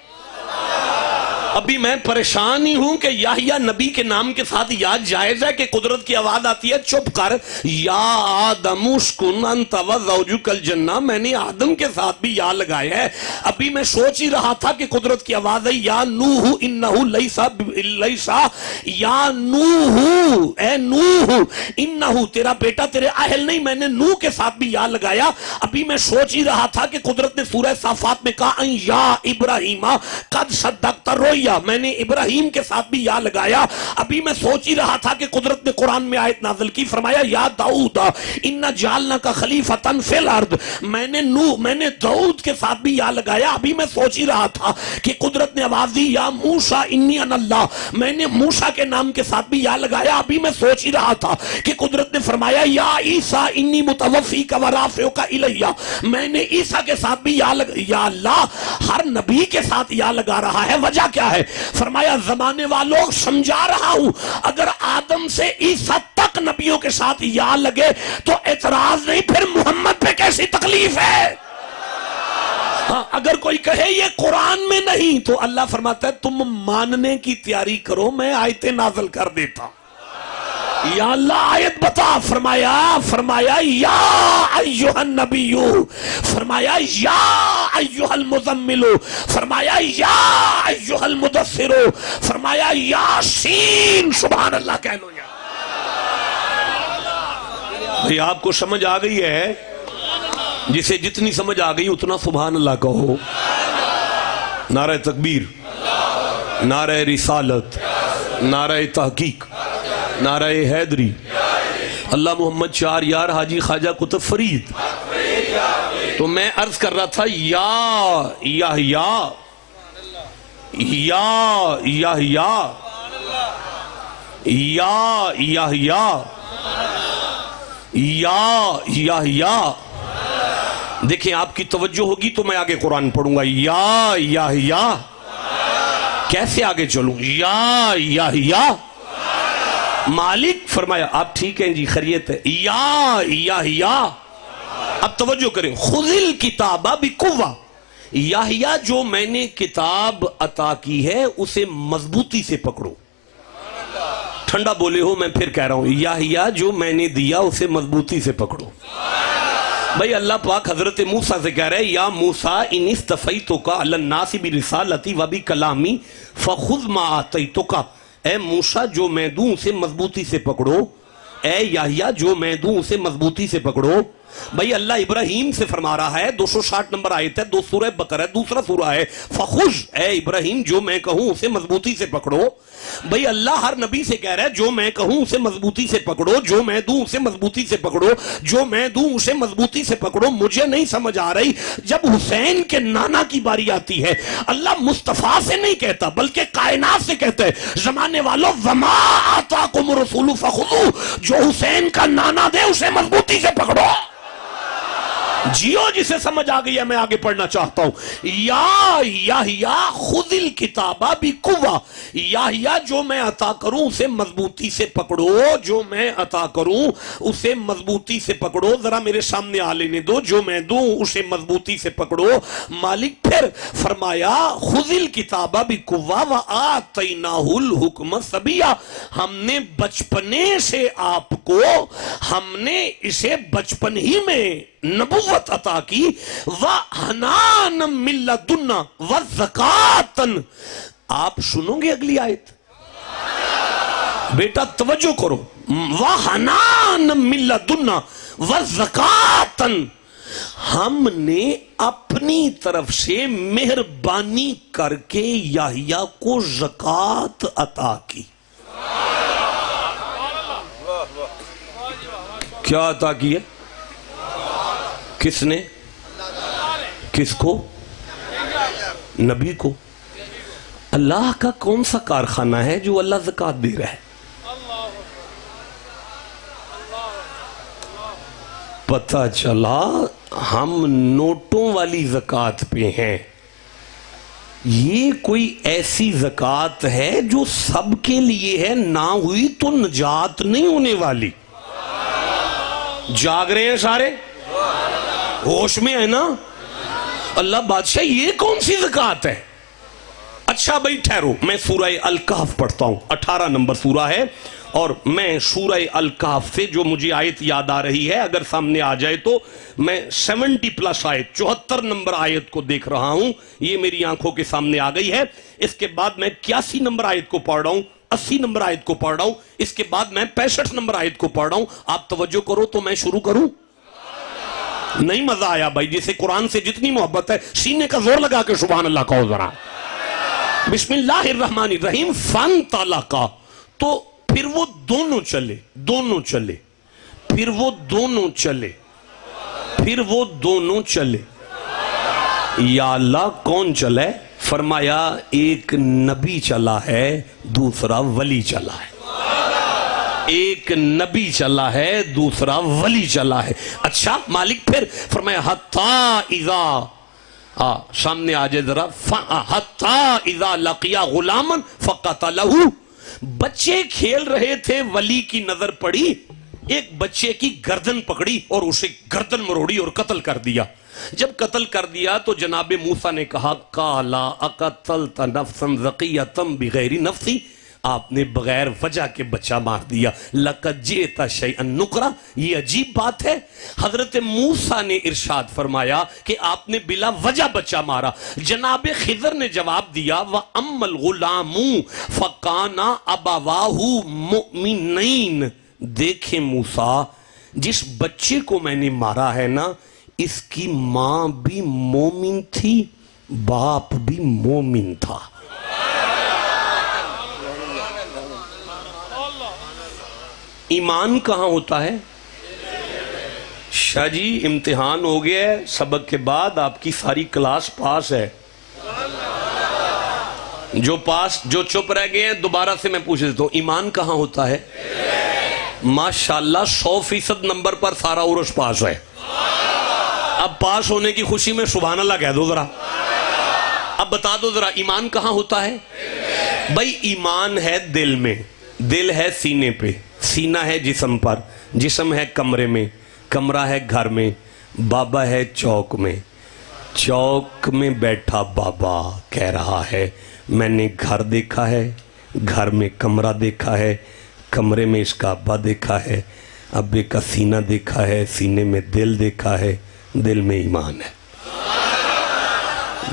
ابھی میں پریشان ہی ہوں کہ یحییٰ نبی کے نام کے ساتھ یا جائز ہے کہ قدرت کی آواز آتی ہے چپ کر، یا آدم اسکن انت وزوجک الجنہ، میں نے آدم کے ساتھ بھی یا لگایا ہے۔ ابھی میں سوچ ہی رہا تھا کہ قدرت کی آواز ہے یا نوح انہو لیسا، یا نوح اے نوح انہو تیرا بیٹا تیرے اہل نہیں، میں نے نوح کے ساتھ بھی یا لگایا۔ ابھی میں سوچ ہی رہا تھا کہ قدرت نے سورہ صافات میں کہا یا ابراہیم قد صدقت الرؤیا، میں نے ابراہیم کے ساتھ بھی یا لگایا۔ ابھی میں سوچ ہی رہا تھا کہ قدرت نے قرآن میں آیت نازل کی، فرمایا یا داؤد انا جعلناک خلیفۃ فی الارض، میں نے داؤد کے ساتھ بھی یا لگایا۔ ابھی میں سوچ ہی رہا تھا کہ قدرت نے آواز دی یا موسیٰ انی انا اللہ، میں نے موسیٰ کے نام کے ساتھ بھی یا لگایا۔ ابھی میں سوچ ہی رہا تھا کہ قدرت نے فرمایا یا عیسیٰ انی متوفیک ورافعک الیہ، میں نے عیسیٰ کے ساتھ بھی یا لگایا۔ یا اللہ ہر نبی کے ساتھ یا لگا رہا ہے، وجہ کیا ہے؟ فرمایا زمانے والوں سمجھا رہا ہوں، اگر آدم سے عیسیٰ تک نبیوں کے ساتھ یا لگے تو اعتراض نہیں، پھر محمد پہ کیسی تکلیف ہے؟ اگر کوئی کہے یہ قرآن میں نہیں تو اللہ فرماتا ہے تم ماننے کی تیاری کرو، میں آیتیں نازل کر دیتا ہوں۔ یا اللہ آیت بتا، فرمایا یا ایہا النبی، فرمایا یا ایہا المزمل، فرمایا یا ایہا المدثر، فرمایا یاسین، سبحان اللہ کہہ لو۔ یا بھئی آپ کو سمجھ آ گئی ہے؟ جسے جتنی سمجھ آ گئی اتنا سبحان اللہ کہو۔ نعرہ تکبیر، نعرہ رسالت، نعرہ تحقیق، نعرہ حیدری، اللہ محمد چار یار حاجی خواجہ قطب فرید۔ تو میں عرض کر رہا تھا یا دیکھیں آپ کی توجہ ہوگی تو میں آگے قرآن پڑھوں گا۔ یا کیسے آگے چلوں؟ یا مالک فرمایا آپ ٹھیک ہیں جی، خیریت ہے۔ یا اب توجہ کریں، خذ الکتاب بقوہ، یا جو میں نے کتاب عطا کی ہے اسے مضبوطی سے پکڑو۔ ٹھنڈا بولے ہو، میں پھر کہہ رہا ہوں، یا جو میں نے دیا اسے مضبوطی سے پکڑو۔ بھئی اللہ پاک حضرت موسیٰ سے کہہ رہے یا موسیٰ ان استفیتک علی الناس برسالتی و بکلامی فخذ ما آتیتک، اے موسیٰ جو میں دوں اسے مضبوطی سے پکڑو، اے یحییٰ جو میں دوں اسے مضبوطی سے پکڑو۔ بھئی اللہ ابراہیم سے فرما رہا ہے، 260 نمبر آیت ہے، 2 سورہ بقرہ ہے، دوسرا سورہ ہے، فخذ، اے ابراہیم جو میں کہوں اسے مضبوطی سے پکڑو۔ بھئی اللہ ہر نبی سے کہہ رہا ہے جو میں کہوں اسے مضبوطی سے پکڑو، جو میں دوں اسے مضبوطی سے پکڑو، جو میں دوں اسے مضبوطی سے پکڑو۔ مجھے نہیں سمجھ آ رہی، جب حسین کے نانا کی باری آتی ہے اللہ مصطفیٰ سے نہیں کہتا بلکہ کائنات سے کہتا ہے زمانے والوں وما آتاکم الرسول فخذوہ، جو حسین کا نانا دے اسے مضبوطی سے پکڑو۔ جیو جسے سمجھ آ گئی ہے میں آگے پڑھنا چاہتا ہوں۔ یا خذ الکتاب بقوہ، یا جو میں عطا کروں اسے مضبوطی سے پکڑو، جو میں عطا کروں اسے مضبوطی سے پکڑو۔ ذرا میرے سامنے آ لینے دو، جو میں دوں اسے مضبوطی سے پکڑو۔ مالک پھر فرمایا خذ الکتاب بقوہ وآتیناہ الحکم صبیا، ہم نے بچپنے سے آپ کو، ہم نے اسے بچپن ہی میں نبوت عطا کی، وَحَنَانًا مِن لَدُنَّا وَزَكَاةً۔ آپ سنو گے اگلی آیت؟ بیٹا توجہ کرو، وَحَنَانًا مِن لَدُنَّا وَزَكَاةً، ہم نے اپنی طرف سے مہربانی کر کے یحییٰ کو زکوٰۃ عطا کی۔ کیا عطا کی ہے؟ کس نے؟ کس کو؟ نبی کو۔ اللہ کا کون سا کارخانہ ہے جو اللہ زکوٰۃ دے رہا ہے؟ پتہ چلا ہم نوٹوں والی زکوٰۃ پہ ہیں، یہ کوئی ایسی زکوٰۃ ہے جو سب کے لیے ہے، نہ ہوئی تو نجات نہیں ہونے والی۔ جاگ رہے ہیں سارے؟ ہوش میں ہے نا؟ اللہ بادشاہ یہ کون سی زکوٰۃ ہے؟ اچھا بھئی ٹھہرو، میں سورہ الکہف پڑھتا ہوں، 18 نمبر سورہ ہے، اور میں سورہ الکہف سے جو مجھے آیت یاد آ رہی ہے اگر سامنے آ جائے تو میں 70+ آیت 74 نمبر آیت کو دیکھ رہا ہوں، یہ میری آنکھوں کے سامنے آ گئی ہے۔ اس کے بعد میں 81 نمبر آیت کو پڑھ رہا ہوں، 80 نمبر آیت کو پڑھ رہا ہوں، اس کے بعد میں 65 نمبر آیت کو پڑھ رہا ہوں۔ آپ توجہ کرو تو میں شروع کروں؟ نہیں مزہ آیا بھائی؟ جسے قرآن سے جتنی محبت ہے سینے کا زور لگا کے سبحان اللہ کہو ذرا۔ بسم اللہ الرحمن الرحیم۔ فانطلقا، تو پھر وہ دونوں چلے، پھر وہ دونوں چلے۔ یا اللہ کون چلا ہے؟ فرمایا ایک نبی چلا ہے، دوسرا ولی چلا ہے۔ ایک نبی چلا ہے، دوسرا ولی چلا ہے۔ اچھا مالک پھر فرمایا حتی اذا، سامنے آ جائے ذرا، حتی اذا لقیا غلاما فقتلہ، بچے کھیل رہے تھے، ولی کی نظر پڑی، ایک بچے کی گردن پکڑی اور اسے گردن مروڑی اور قتل کر دیا. جب قتل کر دیا تو جناب موسیٰ نے کہا قالا اقتلت نفسا زکیۃ بغیر نفس، آپ نے بغیر وجہ کے بچہ مار دیا. لقد جئت شیئا نکرا، یہ عجیب بات ہے. حضرت موسیٰ نے ارشاد فرمایا کہ آپ نے بلا وجہ بچہ مارا. جناب خضر نے جواب دیا وَأَمَّا الْغُلَامُ فَكَانَ أَبَوَاهُ مُؤْمِنَيْنِ، دیکھیں موسیٰ، جس بچے کو میں نے مارا ہے نا، اس کی ماں بھی مومن تھی، باپ بھی مومن تھا. ایمان کہاں ہوتا ہے؟ شاہ جی امتحان ہو گیا ہے، سبق کے بعد آپ کی ساری کلاس پاس ہے. جو چپ رہ گئے ہیں دوبارہ سے میں پوچھ دیتا ہوں، ایمان کہاں ہوتا ہے؟ ماشاءاللہ 100% نمبر پر سارا عرش پاس ہے. اب پاس ہونے کی خوشی میں سبحان اللہ کہہ دو ذرا. اب بتا دو ذرا ایمان کہاں ہوتا ہے؟ بھائی ایمان ہے دل میں، دل ہے سینے پہ، سینہ ہے جسم پر، جسم ہے کمرے میں، کمرہ ہے گھر میں، بابا ہے چوک میں، چوک میں بیٹھا بابا کہہ رہا ہے میں نے گھر دیکھا ہے، گھر میں کمرہ دیکھا ہے، کمرے میں اس کا ابا دیکھا ہے، ابے کا سینہ دیکھا ہے، سینے میں دل دیکھا ہے، دل میں ایمان ہے.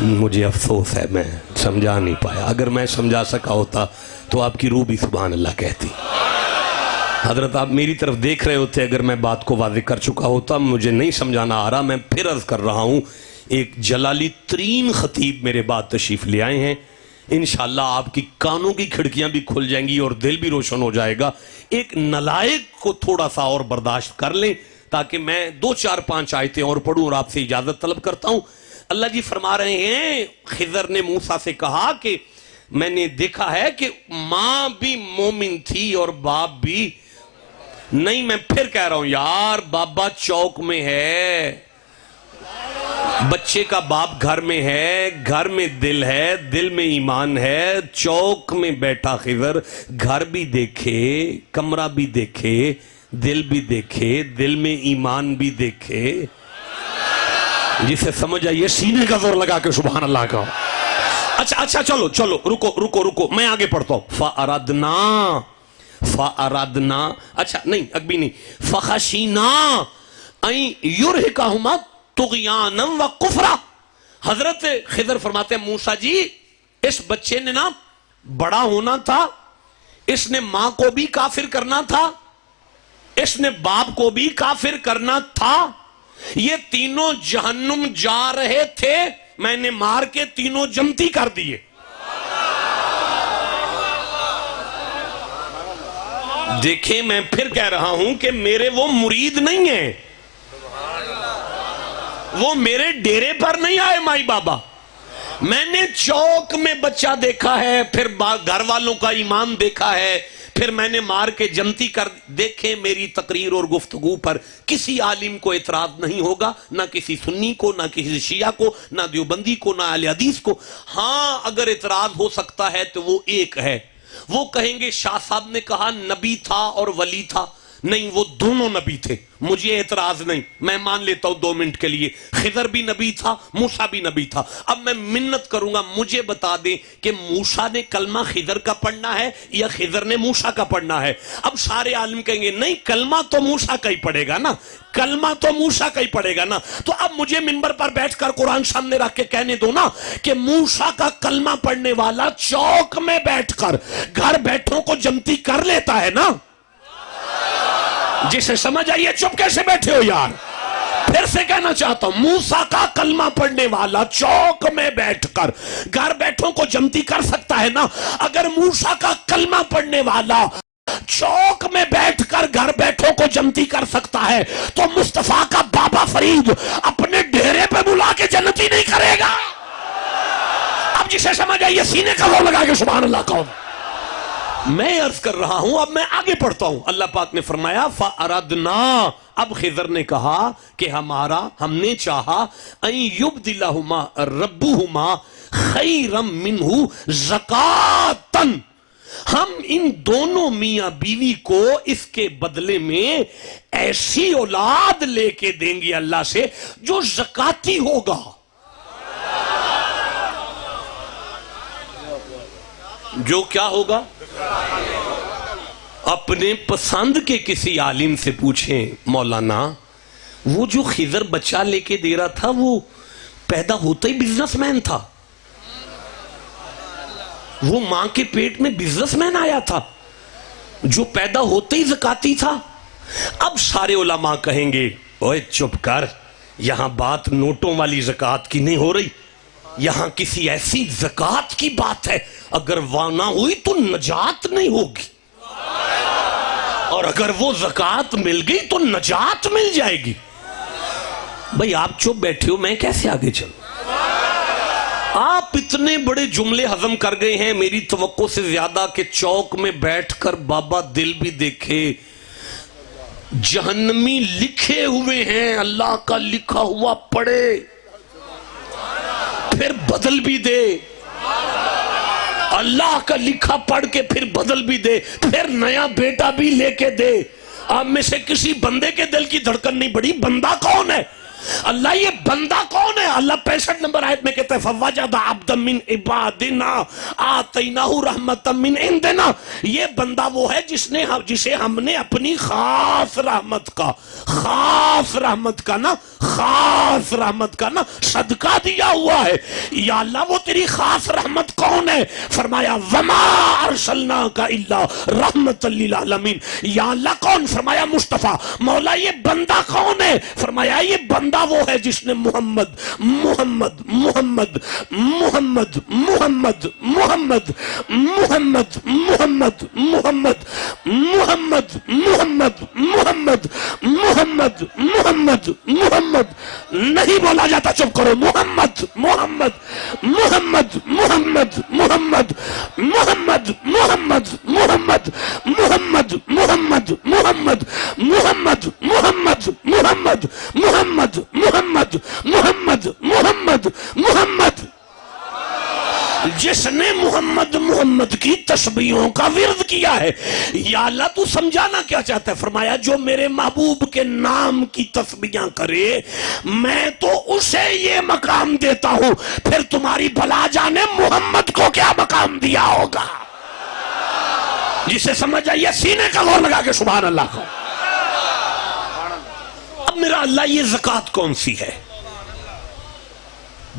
مجھے افسوس ہے میں سمجھا نہیں پایا. اگر میں سمجھا سکا ہوتا تو آپ کی روح بھی سبحان اللہ کہتی. حضرت آپ میری طرف دیکھ رہے ہوتے، اگر میں بات کو واضح کر چکا ہوتا. مجھے نہیں سمجھانا آ رہا، میں پھر عرض کر رہا ہوں. ایک جلالی ترین خطیب میرے بعد تشریف لے آئے ہیں، انشاءاللہ آپ کی کانوں کی کھڑکیاں بھی کھل جائیں گی اور دل بھی روشن ہو جائے گا. ایک نلائق کو تھوڑا سا اور برداشت کر لیں تاکہ میں 2 4 5 آیتیں اور پڑھوں اور آپ سے اجازت طلب کرتا ہوں. اللہ جی فرما رہے ہیں خضر نے موسیٰ سے کہا کہ میں نے دیکھا ہے کہ ماں بھی مومن تھی اور باپ بھی نہیں. میں پھر کہہ رہا ہوں یار، بابا چوک میں ہے، بچے کا باپ گھر میں ہے، گھر میں دل ہے، دل میں ایمان ہے. چوک میں بیٹھا خضر گھر بھی دیکھے، کمرہ بھی دیکھے، دل بھی دیکھے، دل میں ایمان بھی دیکھے. جسے سمجھ آئیے سینے کا زور لگا کے سبحان اللہ کا. اچھا چلو رکو میں آگے پڑھتا ہوں. فَأَرَدْنَا اچھا نہیں ابھی نہیں. فَخَشِينَا أَن يُرْهِقَهُمَا طُغْيَانًا وَكُفْرًا. حضرت خضر فرماتے ہیں موسیٰ جی اس بچے نے نا بڑا ہونا تھا، اس نے ماں کو بھی کافر کرنا تھا، اس نے باپ کو بھی کافر کرنا تھا. یہ تینوں جہنم جا رہے تھے، میں نے مار کے تینوں جنتی کر دیے. دیکھیں میں پھر کہہ رہا ہوں کہ میرے وہ مرید نہیں ہیں، وہ میرے ڈیرے پر نہیں آئے مائی بابا. میں نے چوک میں بچہ دیکھا ہے، پھر گھر والوں کا ایمان دیکھا ہے، پھر میں نے مار کے جنتی کر. دیکھیں میری تقریر اور گفتگو پر کسی عالم کو اعتراض نہیں ہوگا، نہ کسی سنی کو، نہ کسی شیعہ کو، نہ دیوبندی کو، نہ اہل حدیث کو. ہاں اگر اعتراض ہو سکتا ہے تو وہ ایک ہے، وہ کہیں گے شاہ صاحب نے کہا نبی تھا اور ولی تھا. نہیں، وہ دونوں نبی تھے، مجھے اعتراض نہیں، میں مان لیتا ہوں 2 منٹ کے لیے خضر بھی نبی تھا، موسیٰ بھی نبی تھا. اب میں منت کروں گا مجھے بتا دیں کہ موسیٰ نے کلمہ خضر کا پڑھنا ہے یا خضر نے موسیٰ کا پڑھنا ہے. اب سارے عالم کہیں گے نہیں کلمہ تو موسیٰ کا ہی پڑھے گا نا، کلمہ تو موسیٰ کا ہی پڑھے گا نا. تو اب مجھے منبر پر بیٹھ کر قرآن سامنے رکھ کے کہنے دو نا کہ موسیٰ کا کلمہ پڑھنے والا چوک میں بیٹھ کر گھر بیٹھوں کو جنتی کر لیتا ہے نا. جسے سمجھ آئیے چپ کیسے بیٹھے ہو یار. پھر سے کہنا چاہتا ہوں موسیٰ کا کلمہ پڑھنے والا چوک میں بیٹھ کر گھر بیٹھوں کو جنتی کر سکتا ہے نا. اگر موسیٰ کا کلمہ پڑھنے والا چوک میں بیٹھ کر گھر بیٹھوں کو جنتی کر سکتا ہے تو مصطفیٰ کا بابا فرید اپنے ڈیرے پہ بلا کے جنتی نہیں کرے گا. اب جسے سمجھ آئیے سینے کا وہ لگا کے سبحان اللہ کہو. میں عرض کر رہا ہوں، اب میں آگے پڑھتا ہوں. اللہ پاک نے فرمایا فَأَرَدْنَا، اب خضر نے کہا کہ ہم نے چاہا اَن يُبْدِلَهُمَا رَبُّهُمَا خَيْرًا مِّنْهُ زَكَاةً، ہم ان دونوں میاں بیوی کو اس کے بدلے میں ایسی اولاد لے کے دیں گے اللہ سے جو زکاتی ہوگا. جو کیا ہوگا؟ اپنے پسند کے کسی عالم سے پوچھیں مولانا وہ جو خضر بچہ لے کے دے رہا تھا وہ پیدا ہوتا ہی بزنس مین تھا؟ وہ ماں کے پیٹ میں بزنس مین آیا تھا جو پیدا ہوتے ہی زکاتی تھا؟ اب سارے علماء کہیں گے اوے چپ کر، یہاں بات نوٹوں والی زکات کی نہیں ہو رہی، یہاں کسی ایسی زکات کی بات ہے اگر وہ نہ ہوئی تو نجات نہیں ہوگی، اور اگر وہ زکات مل گئی تو نجات مل جائے گی. بھئی آپ چپ بیٹھے ہو، میں کیسے آگے چلوں؟ آپ اتنے بڑے جملے ہضم کر گئے ہیں میری توقع سے زیادہ کہ چوک میں بیٹھ کر بابا دل بھی دیکھے. جہنمی لکھے ہوئے ہیں، اللہ کا لکھا ہوا پڑھے پھر بدل بھی دے، اللہ کا لکھا پڑھ کے پھر بدل بھی دے، پھر نیا بیٹا بھی لے کے دے. آپ میں سے کسی بندے کے دل کی دھڑکن نہیں بڑی، بندہ کون ہے؟ اللہ یہ بندہ کون ہے؟ اللہ 65 نمبر آیت میں کہتا ہے فَوَجَدَ عَبْدًا مِّنْ عِبَادِنَا آتَيْنَاهُ رَحْمَةً مِّنْ عِنْدِنَا. یہ بندہ وہ ہے جسے ہم نے اپنی خاص رحمت کا نا صدقہ دیا ہوا ہے. یا اللہ وہ تیری خاص رحمت کون ہے؟ فرمایا وَمَا أَرْسَلْنَاكَ إِلَّا رَحْمَةً لِّلْعَالَمِينَ. یا اللہ کون؟ فرمایا مصطفیٰ. مولا یہ بندہ کون ہے؟ فرمایا یہ بندہ وہ ہے جس نے محمد محمد محمد محمد محمد محمد محمد محمد محمد محمد محمد محمد محمد محمد محمد نہیں بولا جاتا، چپ کرو. محمد محمد محمد محمد محمد محمد محمد محمد محمد محمد محمد محمد محمد محمد محمد محمد محمد محمد محمد. جس نے محمد محمد کی تسبیحوں کا ورد کیا ہے. یا اللہ تو سمجھانا کیا چاہتا ہے؟ فرمایا جو میرے محبوب کے نام کی تسبیحاں کرے میں تو اسے یہ مقام دیتا ہوں، پھر تمہاری بھلا جانے محمد کو کیا مقام دیا ہوگا. جسے سمجھ آئیے سینے کا غور لگا کے سبحان اللہ کو. اب میرا اللہ یہ زکات کون سی ہے؟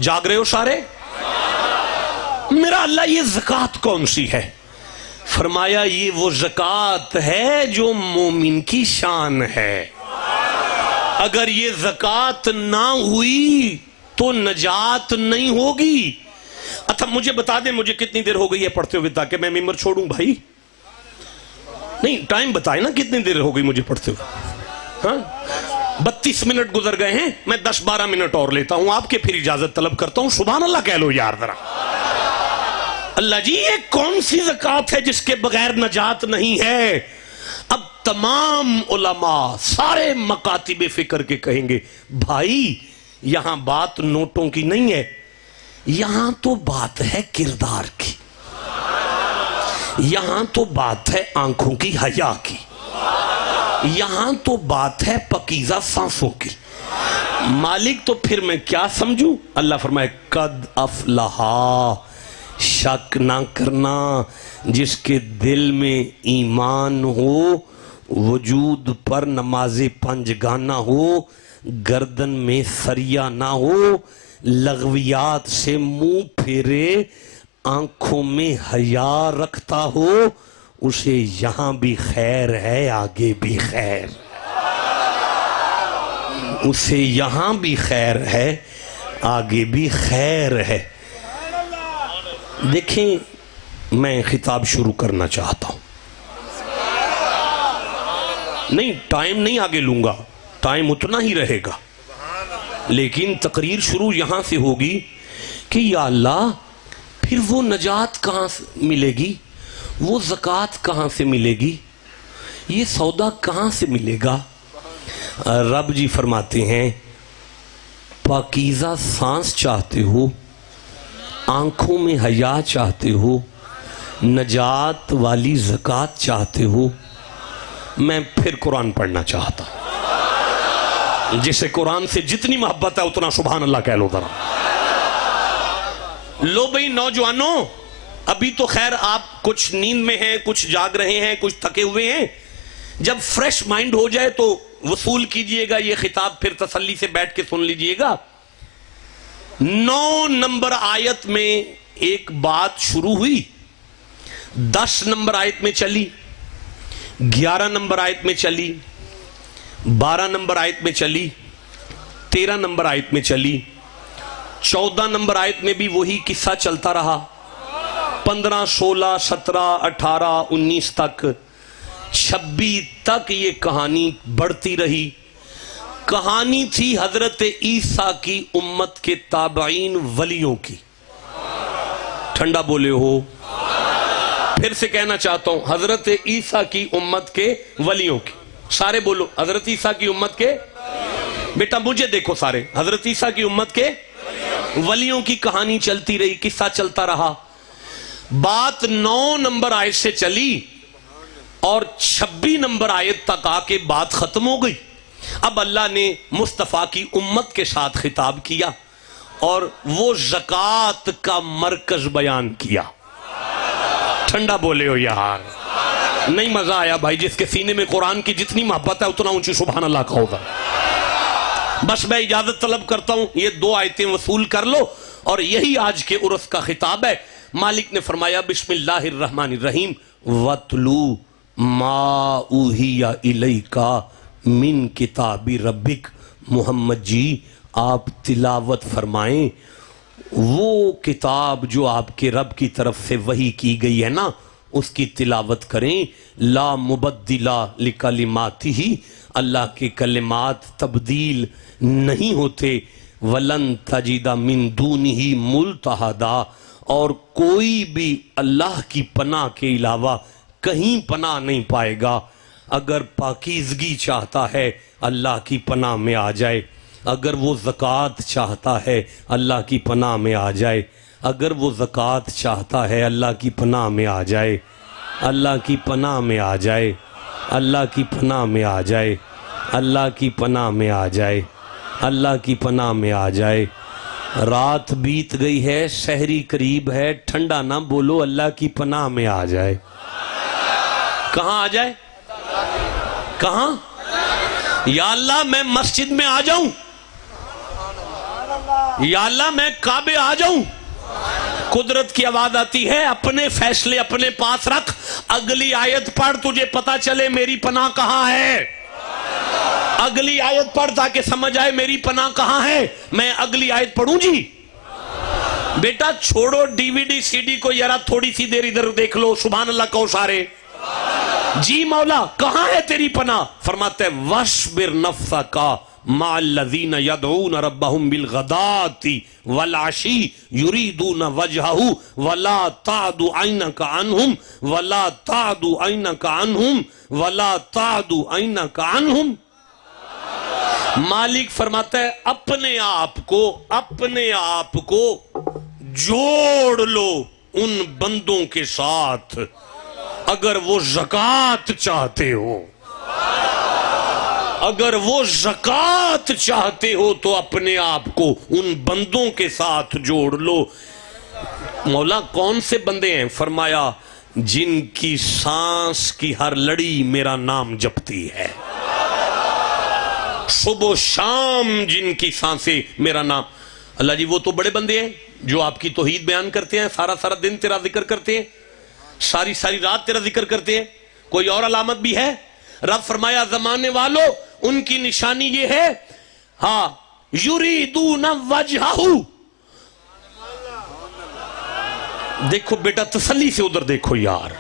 جاگ رہے ہو سارے؟ میرا اللہ یہ زکات کون سی ہے؟ فرمایا یہ وہ زکات ہے جو مومن کی شان ہے. اگر یہ زکات نہ ہوئی تو نجات نہیں ہوگی. اچھا مجھے بتا دیں مجھے کتنی دیر ہو گئی ہے پڑھتے ہوئے تاکہ میں ممبر چھوڑوں بھائی؟ نہیں ٹائم بتائیں نا کتنی دیر ہو گئی مجھے پڑھتے ہوئے. ہاں 32 منٹ گزر گئے ہیں، میں 10-12 منٹ اور لیتا ہوں آپ کے، پھر اجازت طلب کرتا ہوں. سبحان اللہ کہہ لو یار ذرا. اللہ جی یہ کون سی زکات ہے جس کے بغیر نجات نہیں ہے؟ اب تمام علماء سارے مکاتب فکر کے کہیں گے بھائی یہاں بات نوٹوں کی نہیں ہے، یہاں تو بات ہے کردار کی، یہاں تو بات ہے آنکھوں کی حیا کی، یہاں تو بات ہے پکیزہ سانسوں کی. مالک تو پھر میں کیا سمجھوں؟ اللہ فرمائے قد افلحا، شک نہ کرنا جس کے دل میں ایمان ہو، وجود پر نماز پنجگانہ ہو، گردن میں سریا نہ ہو، لغویات سے منہ پھیرے، آنکھوں میں حیا رکھتا ہو، اسے یہاں بھی خیر ہے آگے بھی خیر، اسے یہاں بھی خیر ہے آگے بھی خیر ہے. دیکھیں میں خطاب شروع کرنا چاہتا ہوں، نہیں ٹائم نہیں آگے لوں گا، ٹائم اتنا ہی رہے گا، لیکن تقریر شروع یہاں سے ہوگی کہ یا اللہ پھر وہ نجات کہاں سے ملے گی، وہ زکوٰۃ کہاں سے ملے گی، یہ سودا کہاں سے ملے گا. رب جی فرماتے ہیں پاکیزہ سانس چاہتے ہو، آنکھوں میں حیا چاہتے ہو، نجات والی زکوٰۃ چاہتے ہو؟ میں پھر قرآن پڑھنا چاہتا ہوں. جسے قرآن سے جتنی محبت ہے اتنا سبحان اللہ کہہ لو ذرا. لو بھئی نوجوانوں، ابھی تو خیر آپ کچھ نیند میں ہیں، کچھ جاگ رہے ہیں، کچھ تھکے ہوئے ہیں. جب فریش مائنڈ ہو جائے تو وصول کیجئے گا یہ خطاب، پھر تسلی سے بیٹھ کے سن لیجئے گا. 9 نمبر آیت میں ایک بات شروع ہوئی، 10 نمبر آیت میں چلی، 11 نمبر آیت میں چلی، 12 نمبر آیت میں چلی، 13 نمبر آیت میں چلی، 14 نمبر آیت میں بھی وہی قصہ چلتا رہا، 15 16 17 18 19 تک، 26 تک یہ کہانی بڑھتی رہی. کہانی تھی حضرت عیسیٰ کی امت کے تابعین ولیوں کی. ٹھنڈا بولے ہو؟ پھر سے کہنا چاہتا ہوں، حضرت عیسیٰ کی امت کے ولیوں کی. سارے بولو، حضرت عیسیٰ کی امت کے. بیٹا مجھے دیکھو سارے، حضرت عیسیٰ کی امت کے ولیوں کی کہانی چلتی رہی، قصہ چلتا رہا. بات 9 نمبر آیت سے چلی اور 26 نمبر آیت تک آ کے بات ختم ہو گئی. اب اللہ نے مصطفیٰ کی امت کے ساتھ خطاب کیا اور وہ زکوٰۃ کا مرکز بیان کیا. ٹھنڈا بولے ہو یار؟ نہیں مزہ آیا بھائی؟ جس کے سینے میں قرآن کی جتنی محبت ہے اتنا اونچی سبحان اللہ کا ہوگا. بس میں اجازت طلب کرتا ہوں، یہ 2 آیتیں وصول کر لو اور یہی آج کے عرس کا خطاب ہے. مالک نے فرمایا بسم اللہ الرحمن الرحیم وَاتْلُو مَا أُوحِیَ إِلَيْکَ مِن کتاب ربک. محمد جی آپ تلاوت فرمائیں وہ کتاب جو آپ کے رب کی طرف سے وحی کی گئی ہے نا، اس کی تلاوت کریں. لا مبدل لکلماتہ، اللہ کے کلمات تبدیل نہیں ہوتے. ولن تجد من دونہ ملتحدا، اور کوئی بھی اللہ کی پناہ کے علاوہ کہیں پناہ نہیں پائے گا. اگر پاکیزگی چاہتا ہے اللہ کی پناہ میں آ جائے، اگر وہ زکوٰۃ چاہتا ہے اللہ کی پناہ میں آ جائے، اگر وہ زکوٰۃ چاہتا ہے اللہ کی پناہ میں آ جائے، اللہ کی پناہ میں آ جائے، اللہ کی پناہ میں آ جائے، اللہ کی پناہ میں آ جائے، اللہ کی پناہ میں آ جائے. رات بیت گئی ہے، سحری قریب ہے، ٹھنڈا نہ بولو، اللہ کی پناہ میں آ جائے. کہاں آ جائے؟ کہاں؟ یا اللہ میں مسجد میں آ جاؤں، یا اللہ میں کعبے آ جاؤں. قدرت کی آواز آتی ہے اپنے فیصلے اپنے پاس رکھ، اگلی آیت پڑھ تجھے پتا چلے میری پناہ کہاں ہے. اگلی آیت پڑھ تاکہ سمجھ آئے میری پناہ کہاں ہے. میں اگلی آیت پڑھوں جی؟ بیٹا چھوڑو ڈی وی ڈی سی ڈی کو، یارا تھوڑی سی دیر ادھر دیکھ لو. سبحان اللہ کہو سارے. جی مولا کہاں ہے تیری پناہ؟ فرماتے ہیں وَاصْبِرْ نَفْسَكَ مَعَ الَّذِينَ يَدْعُونَ رَبَّهُمْ بِالْغَدَاةِ وَالْعَشِيِّ يُرِيدُونَ وَجْهَهُ وَلَا تَعْدُ عَيْنَكَ عَنْهُمْ وَلَا تَعْدُ عَيْنَكَ عَنْهُمْ وَلَا تَعْدُ عَيْنَكَ عَنْهُمْ. مالک فرماتا ہے اپنے آپ کو جوڑ لو ان بندوں کے ساتھ اگر وہ زکوٰۃ چاہتے ہو. اگر وہ زکوٰۃ چاہتے ہو تو اپنے آپ کو ان بندوں کے ساتھ جوڑ لو. مولا کون سے بندے ہیں؟ فرمایا جن کی سانس کی ہر لڑی میرا نام جپتی ہے، صبح و شام جن کی سانسیں میرا نام. اللہ جی وہ تو بڑے بندے ہیں جو آپ کی توحید بیان کرتے ہیں، سارا سارا دن تیرا ذکر کرتے ہیں، ساری ساری رات تیرا ذکر کرتے ہیں. کوئی اور علامت بھی ہے؟ رب فرمایا زمانے والوں ان کی نشانی یہ ہے، ہاں یریدون وجہہ. دیکھو بیٹا تسلی سے ادھر دیکھو یار.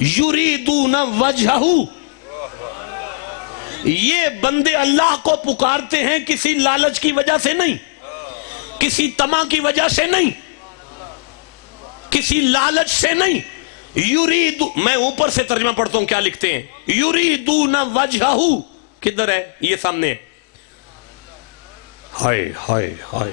یریدون وجہہ، یہ بندے اللہ کو پکارتے ہیں کسی لالچ کی وجہ سے نہیں، کسی طمع کی وجہ سے نہیں، کسی لالچ سے نہیں. یرید، میں اوپر سے ترجمہ پڑھتا ہوں کیا لکھتے ہیں. یریدون وجہہ کدھر ہے؟ یہ سامنے. ہائے ہائے ہائے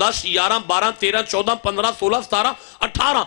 10 11 12 13 14 15 16 17 18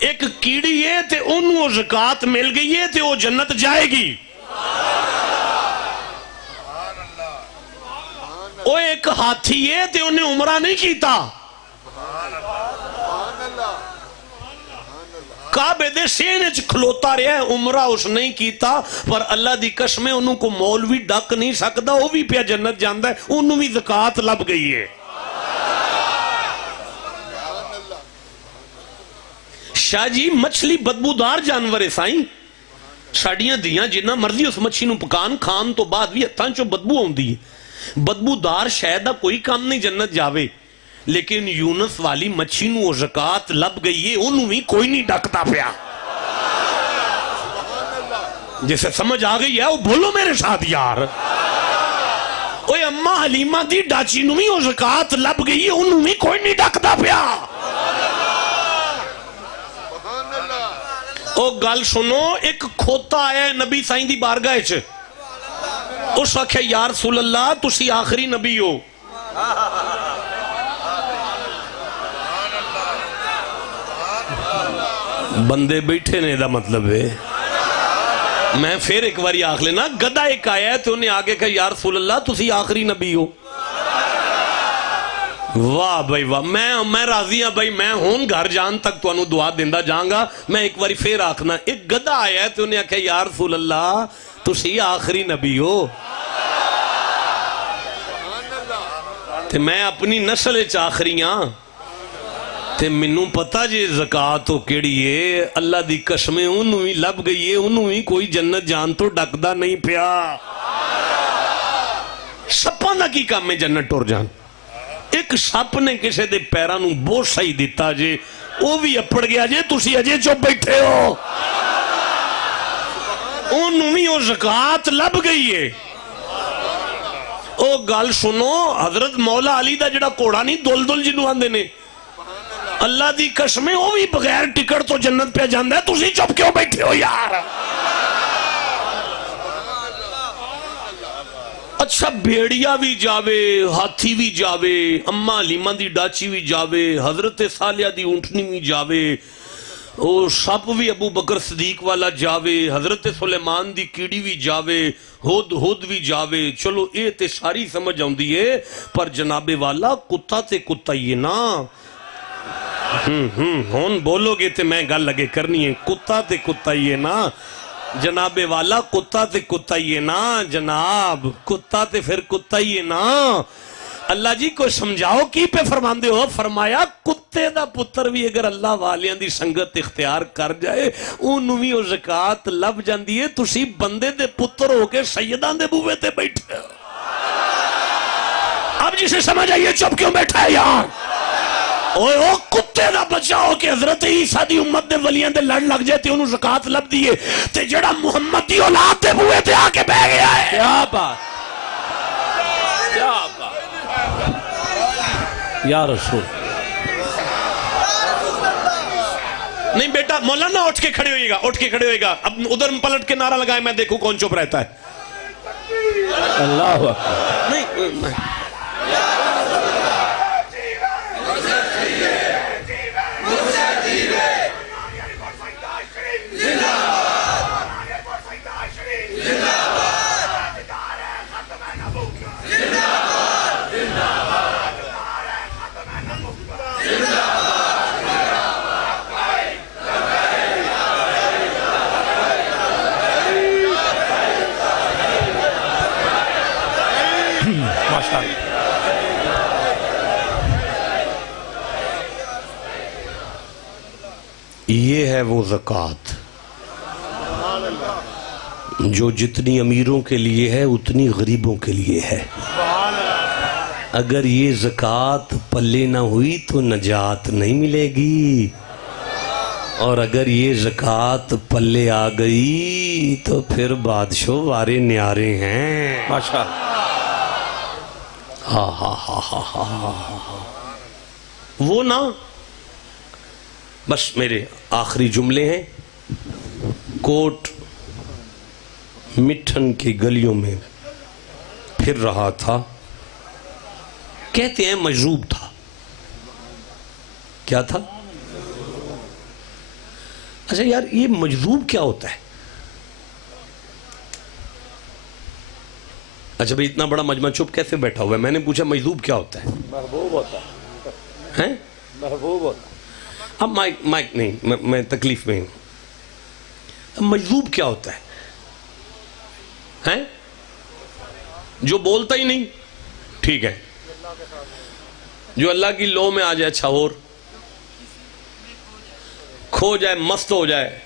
ایک کیڑی ہے تے انہوں زکات مل گئی ہے تے وہ جنت جائے گی. وہ ایک ہاتھی ہے تے انہیں عمرہ نہیں کیتا, کعبے دے سینے چ کھلوتا رہا ہے, عمرہ اس نہیں کیتا, پر اللہ دی قسم انہوں کو مولوی ڈک نہیں سکتا, وہ بھی پیا جنت جاندا ہے, انہوں بھی زکات لب گئی ہے. شاہ جی مچھلی بدبودار جانور ہے سائیں, ساڑیاں دیاں جنہ مرضی اس مچھی نو پکان کھان تو بعد بھی ہتھاں چوں بدبو ہوندی ہے. بدبودار شاید کوئی کام نہیں جنت جاوے, لیکن یونس والی مچھی نو زکات لب گئی ہے, انہوں بھی کوئی نہیں ڈکتا پیا. جسے سمجھ آ گئی ہے وہ بولو میرے ساتھ یار. اوے اماں حلیمہ دی ڈاچی نو بھی وہ زکات لب گئی ہے, انہوں بھی کوئی نہیں ڈکتا پیا. او گل سنو, ایک کھوتا آیا ہے نبی سائیں دی بارگاہ چ, اس وقت یا رسول اللہ تسی آخری نبی ہو. بندے بیٹھے نے دا مطلب ہے, میں پھر ایک باری آخ لینا, گدہ ایک آیا ہے تو انہیں آگے کہا یا رسول اللہ تسی آخری نبی ہو. واہ بھائی واہ, میں راضی ہاں بھائی, میں ہون گھر جان تک تو انہوں دعا دیندہ جاؤں گا. میں ایک باری پھر آکھنا, ایک گدہ آیا ہے تو انہیں کہا یا رسول اللہ تسی آخری نبی ہو. تے میں اپنی نسل چ آخری ہاں, تے منوں پتہ جے زکات ہو کیڑی ہے, اللہ دی قسمیں انہوں ہی لب گئی ہے, انہوں ہی کوئی جنت جان تو ڈکدا نہیں پیا. سپاں دا کی کام میں جنت ٹور جان. ایک سپ نے کسے دے پیرانوں بوسہ ہی دیتا جے, وہ بھی اپڑ گیا جے, تسی اجے چپ بیٹھے ہو. انہوں بھی وہ زکات لب گئی ہے. او گل سنو, حضرت مولا علی دا جڑا کوڑا نہیں دل دل جنہوں آندے نے, اللہ دی قسمیں وہ بھی بغیر ٹکٹ تو جنت پہ جاندہ ہے, تسی چپ کیوں بیٹھے ہو یار. اچھا بھیڑیا بھی جاوے, ہاتھی بھی جاوے, اماں حلیمہ دی ڈاچی بھی جاوے, حضرت صالحہ دی اونٹنی بھی جاوے, او سپ بھی ابو بکر صدیق والا جاوے, حضرت سلیمان دی کیڑی بھی جاوے, ہد بھی جاوے. چلو اے تے ساری سمجھ آؤندی ہے, پر جناب والا کتا تے کتا ہی ہے نا. ہون بولو گے تے میں گل لگے کرنی ہے, کتا تے کتا ہی ہے نا جناب والا, کتا تے کتا ہی ہے نا جناب, کتا تے پھر کتا ہی ہے نا. اللہ جی کو سمجھاؤ کی پہ فرماندے ہو. فرمایا کتے دا پتر بھی اگر اللہ والیاں دی سنگت اختیار کر جائے, انہوں بھی وہ زکات لب جاندی ہے. تسی بندے دے پتر ہو کے سیدان دے بوے تے بیٹھے ہو. اب جسے سمجھ آئیے چپ کیوں بیٹھا ہے یار. اوہ او کتے دا بچہ ہو کے حضرت عیسیٰ دی امت دے ولیاں دے لڑ لگ جائے تے انہوں زکات لب دیئے, تے جڑا محمد دی اولاد دے بوئے تے آکے بہ گیا ہے. کیا بات, کیا بات یا رسول. نہیں بیٹا مولانا اٹھ کے کھڑے ہوئے گا, اٹھ کے کھڑے ہوئے گا. اب ادھر پلٹ کے نعرہ لگائے, میں دیکھوں کون چپ رہتا ہے. اللہ اکبر. نہیں یہ ہے وہ زکوٰۃ جو جتنی امیروں کے لیے ہے اتنی غریبوں کے لیے ہے. اگر یہ زکوٰۃ پلے نہ ہوئی تو نجات نہیں ملے گی, اور اگر یہ زکوٰۃ پلے آ گئی تو پھر بادشاہ وارے نیارے ہیں. ماشاءاللہ. ہاں ہاں ہاں ہاں ہاں. وہ نا بس میرے آخری جملے ہیں. کوٹ مٹھن کی گلیوں میں پھر رہا تھا, کہتے ہیں مجذوب تھا. کیا تھا؟ اچھا یار یہ مجذوب کیا ہوتا ہے؟ اچھا بھئی اتنا بڑا مجمع چپ کیسے بیٹھا ہوا ہے؟ میں نے پوچھا مجذوب کیا ہوتا ہے؟ محبوب ہوتا ہے، ہیں؟ محبوب ہوتا ہے۔ اب مائک نہیں، میں تکلیف میں ہوں۔ مجذوب کیا ہوتا ہے؟ ہیں؟ جو بولتا ہی نہیں، ٹھیک ہے، جو اللہ کی لو میں آ جائے، اچھا اور کھو جائے، مست ہو جائے،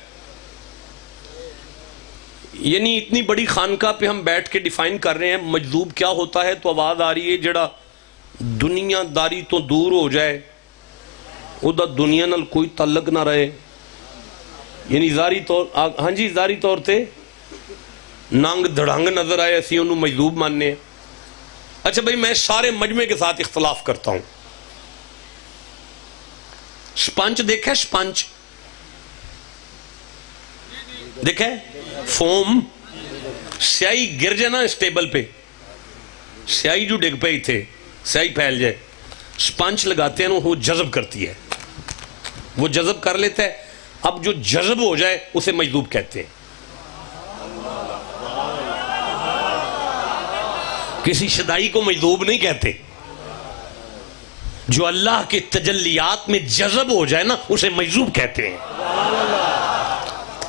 یعنی اتنی بڑی خانقاہ پہ ہم بیٹھ کے ڈیفائن کر رہے ہیں مجذوب کیا ہوتا ہے، تو آواز آ رہی ہے جڑا دنیا داری تو دور ہو جائے، ادا دنیا نال کوئی تعلق نہ رہے، یعنی ظاہری طور، ہاں جی ظاہری طور تے نانگ دھڑانگ نظر آئے، اسی انہوں مجذوب ماننے ہیں۔ اچھا بھئی میں سارے مجمع کے ساتھ اختلاف کرتا ہوں۔ سپنچ دیکھا ہے؟ سپنچ دیکھا ہے؟ فوم سیاہی گر جائے نا اس ٹیبل پہ، سیاہی جو ڈگ پئی تھے، سیاہی پھیل جائے، سپنچ لگاتے ہیں نا، وہ جذب کرتی ہے، وہ جذب کر لیتا ہے۔ اب جو جذب ہو جائے اسے مجذوب کہتے ہیں۔ کسی شدائی کو مجذوب نہیں کہتے، جو اللہ کے تجلیات میں جذب ہو جائے نا اسے مجذوب کہتے ہیں۔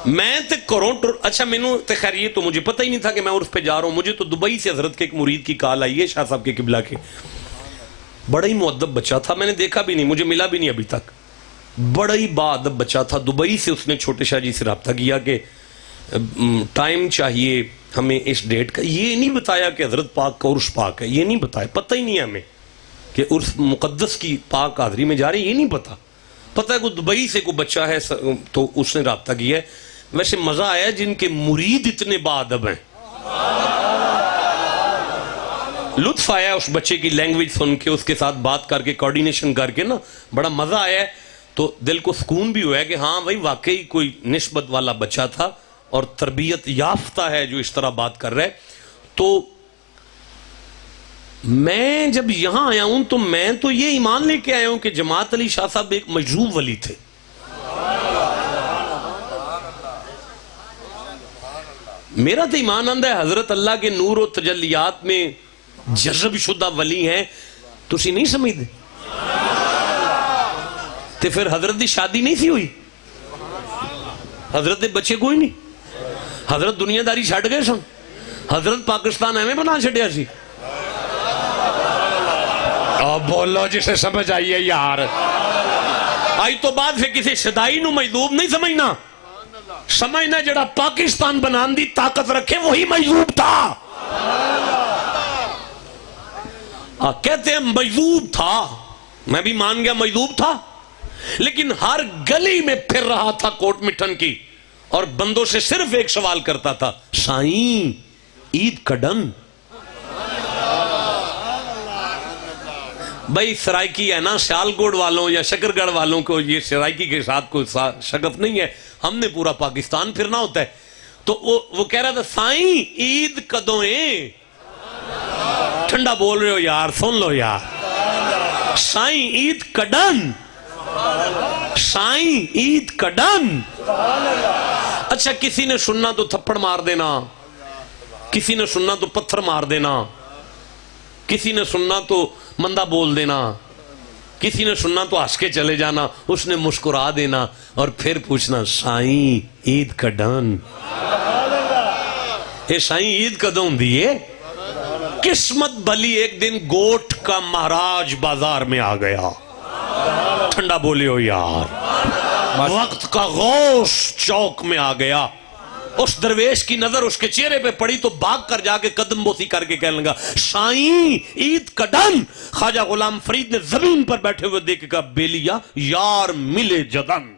میں تے کروں اچھا مینوں تے خیر یہ تو مجھے پتہ ہی نہیں تھا کہ میں عرف پہ جا رہا ہوں۔ مجھے تو دبئی سے حضرت کے ایک مرید کی کال آئی ہے، شاہ صاحب کے قبلہ کے، بڑا ہی مؤدب بچہ تھا، میں نے دیکھا بھی نہیں، مجھے ملا بھی نہیں ابھی تک، بڑا ہی باادب بچہ تھا۔ دبئی سے اس نے چھوٹے شاہ جی سے رابطہ کیا کہ ٹائم چاہیے ہمیں اس ڈیٹ کا، یہ نہیں بتایا کہ حضرت پاک کا عرس پاک ہے، یہ نہیں بتایا، پتہ ہی نہیں ہے ہمیں کہ عرس مقدس کی پاک حاضری میں جا رہے ہیں، یہ نہیں پتا۔ پتہ ہے کوئی دبئی سے کوئی بچہ ہے تو اس نے رابطہ کیا ہے۔ ویسے مزہ آیا جن کے مرید اتنے باادب ہیں، لطف آیا اس بچے کی لینگویج سن کے، اس کے ساتھ بات کر کے، کوارڈینیشن کر کے نا، بڑا مزہ آیا ہے۔ تو دل کو سکون بھی ہوا ہے کہ ہاں بھائی واقعی کوئی نسبت والا بچہ تھا اور تربیت یافتہ ہے جو اس طرح بات کر رہا ہے۔ تو میں جب یہاں آیا ہوں تو میں تو یہ ایمان لے کے آیا ہوں کہ جماعت علی شاہ صاحب ایک مجذوب ولی تھے۔ میرا تو ایمان آندہ ہے حضرت اللہ کے نور و تجلیات میں جذب شدہ ولی ہیں، تو اسی نہیں سمجھ دے تے پھر حضرت دی شادی نہیں سی ہوئی، حضرت دے بچے کوئی نہیں، حضرت دنیا داری چھڑ گئے سن، حضرت پاکستان ایویں بنا چھڑیا سی۔ بولو جسے سمجھ آئیے یار، آئی تو بعد پھر کسی شدائی نو مجذوب نہیں سمجھنا، سمجھنا جڑا پاکستان بنان دی طاقت رکھے وہی مجذوب تھا۔ کہتے ہیں مجذوب تھا، میں بھی مان گیا مجذوب تھا، لیکن ہر گلی میں پھر رہا تھا کوٹ مٹھن کی، اور بندوں سے صرف ایک سوال کرتا تھا، سائیں عید کڈن۔ بھائی سرائکی ہے نا، سیالکوٹ والوں یا شکرگڑھ والوں کو یہ سرائکی کے ساتھ کوئی شگف نہیں ہے، ہم نے پورا پاکستان پھرنا ہوتا ہے۔ تو وہ کہہ رہا تھا سائیں عید کدوں ہیں؟ ٹھنڈا بول رہے ہو یار، سن لو یار، سائیں عید کڈن، سائیں عید کڈن۔ اچھا کسی نے سننا تو تھپڑ مار دینا، کسی نے سننا تو پتھر مار دینا، کسی نے سننا تو مندہ بول دینا، کسی نے سننا تو ہنس کے چلے جانا، اس نے مسکرا دینا اور پھر پوچھنا سائیں عید کڈن۔ اے سائیں عید کدوں ہوندی ہے؟ قسمت بھلی ایک دن گوٹھ کا مہاراج بازار میں آ گیا، ٹھنڈا بولے ہو یار، وقت کا غوث چوک میں آ گیا، اس درویش کی نظر اس کے چہرے پہ پڑی تو بھاگ کر جا کے قدم بوسی کر کے کہنے لگا سائیں عید کڈن۔ خواجہ غلام فرید نے زمین پر بیٹھے ہوئے دیکھ کے کہا بیلیا یار ملے جدن۔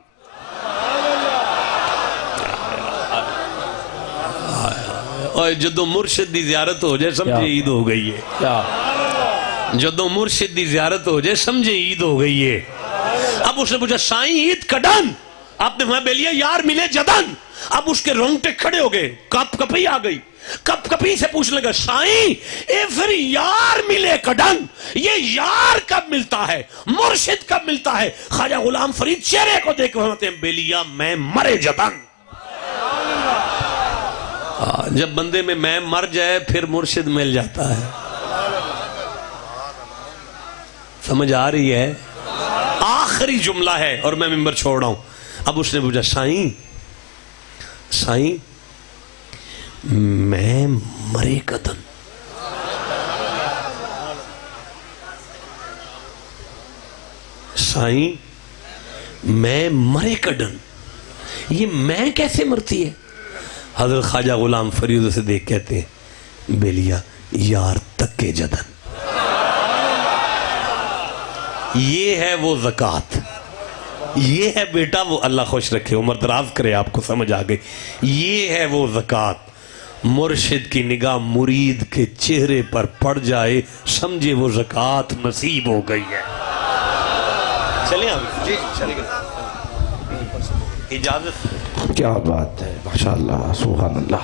اور جدو مرشد دی زیارت ہو جائے سمجھے عید ہو گئی ہے، جدو مرشد دی زیارت ہو جائے سمجھے عید ہو گئی ہے۔ اب اس نے پوچھا سائیں عید کڈن؟ آپ نے وہاں بیلیا یار ملے جدن، اب اس کے رونگٹے کھڑے ہو گئے، کپ کپی آ گئی، کپ کپی سے پوچھنے لگا سائیں اے پھر یار ملے کڈن، یہ یار کب ملتا ہے، مرشد کب ملتا ہے؟ خواجہ غلام فرید چہرے کو دیکھ فرماتے ہیں بیلیا میں مرے جدن۔ جب بندے میں مر جائے پھر مرشد مل جاتا ہے، سمجھ آ رہی ہے؟ آخری جملہ ہے اور میں ممبر چھوڑ رہا ہوں۔ اب اس نے پوچھا سائیں میں مرے قدن، سائیں میں مرے قدن، یہ میں کیسے مرتی ہے؟ حضرت خواجہ غلام فرید اسے دیکھ کہتے ہیں بیلیا یار تکے جدن، یہ ہے وہ زکوٰۃ، یہ ہے بیٹا وہ، اللہ خوش رکھے عمر دراز کرے، آپ کو سمجھ آ گئی، یہ ہے وہ زکوٰۃ۔ مرشد کی نگاہ مرید کے چہرے پر پڑ جائے سمجھے وہ زکوٰۃ نصیب ہو گئی ہے۔ چلیں آپ جی چلیں اجازت۔ کیا بات ہے، ماشاءاللہ، سبحان اللہ۔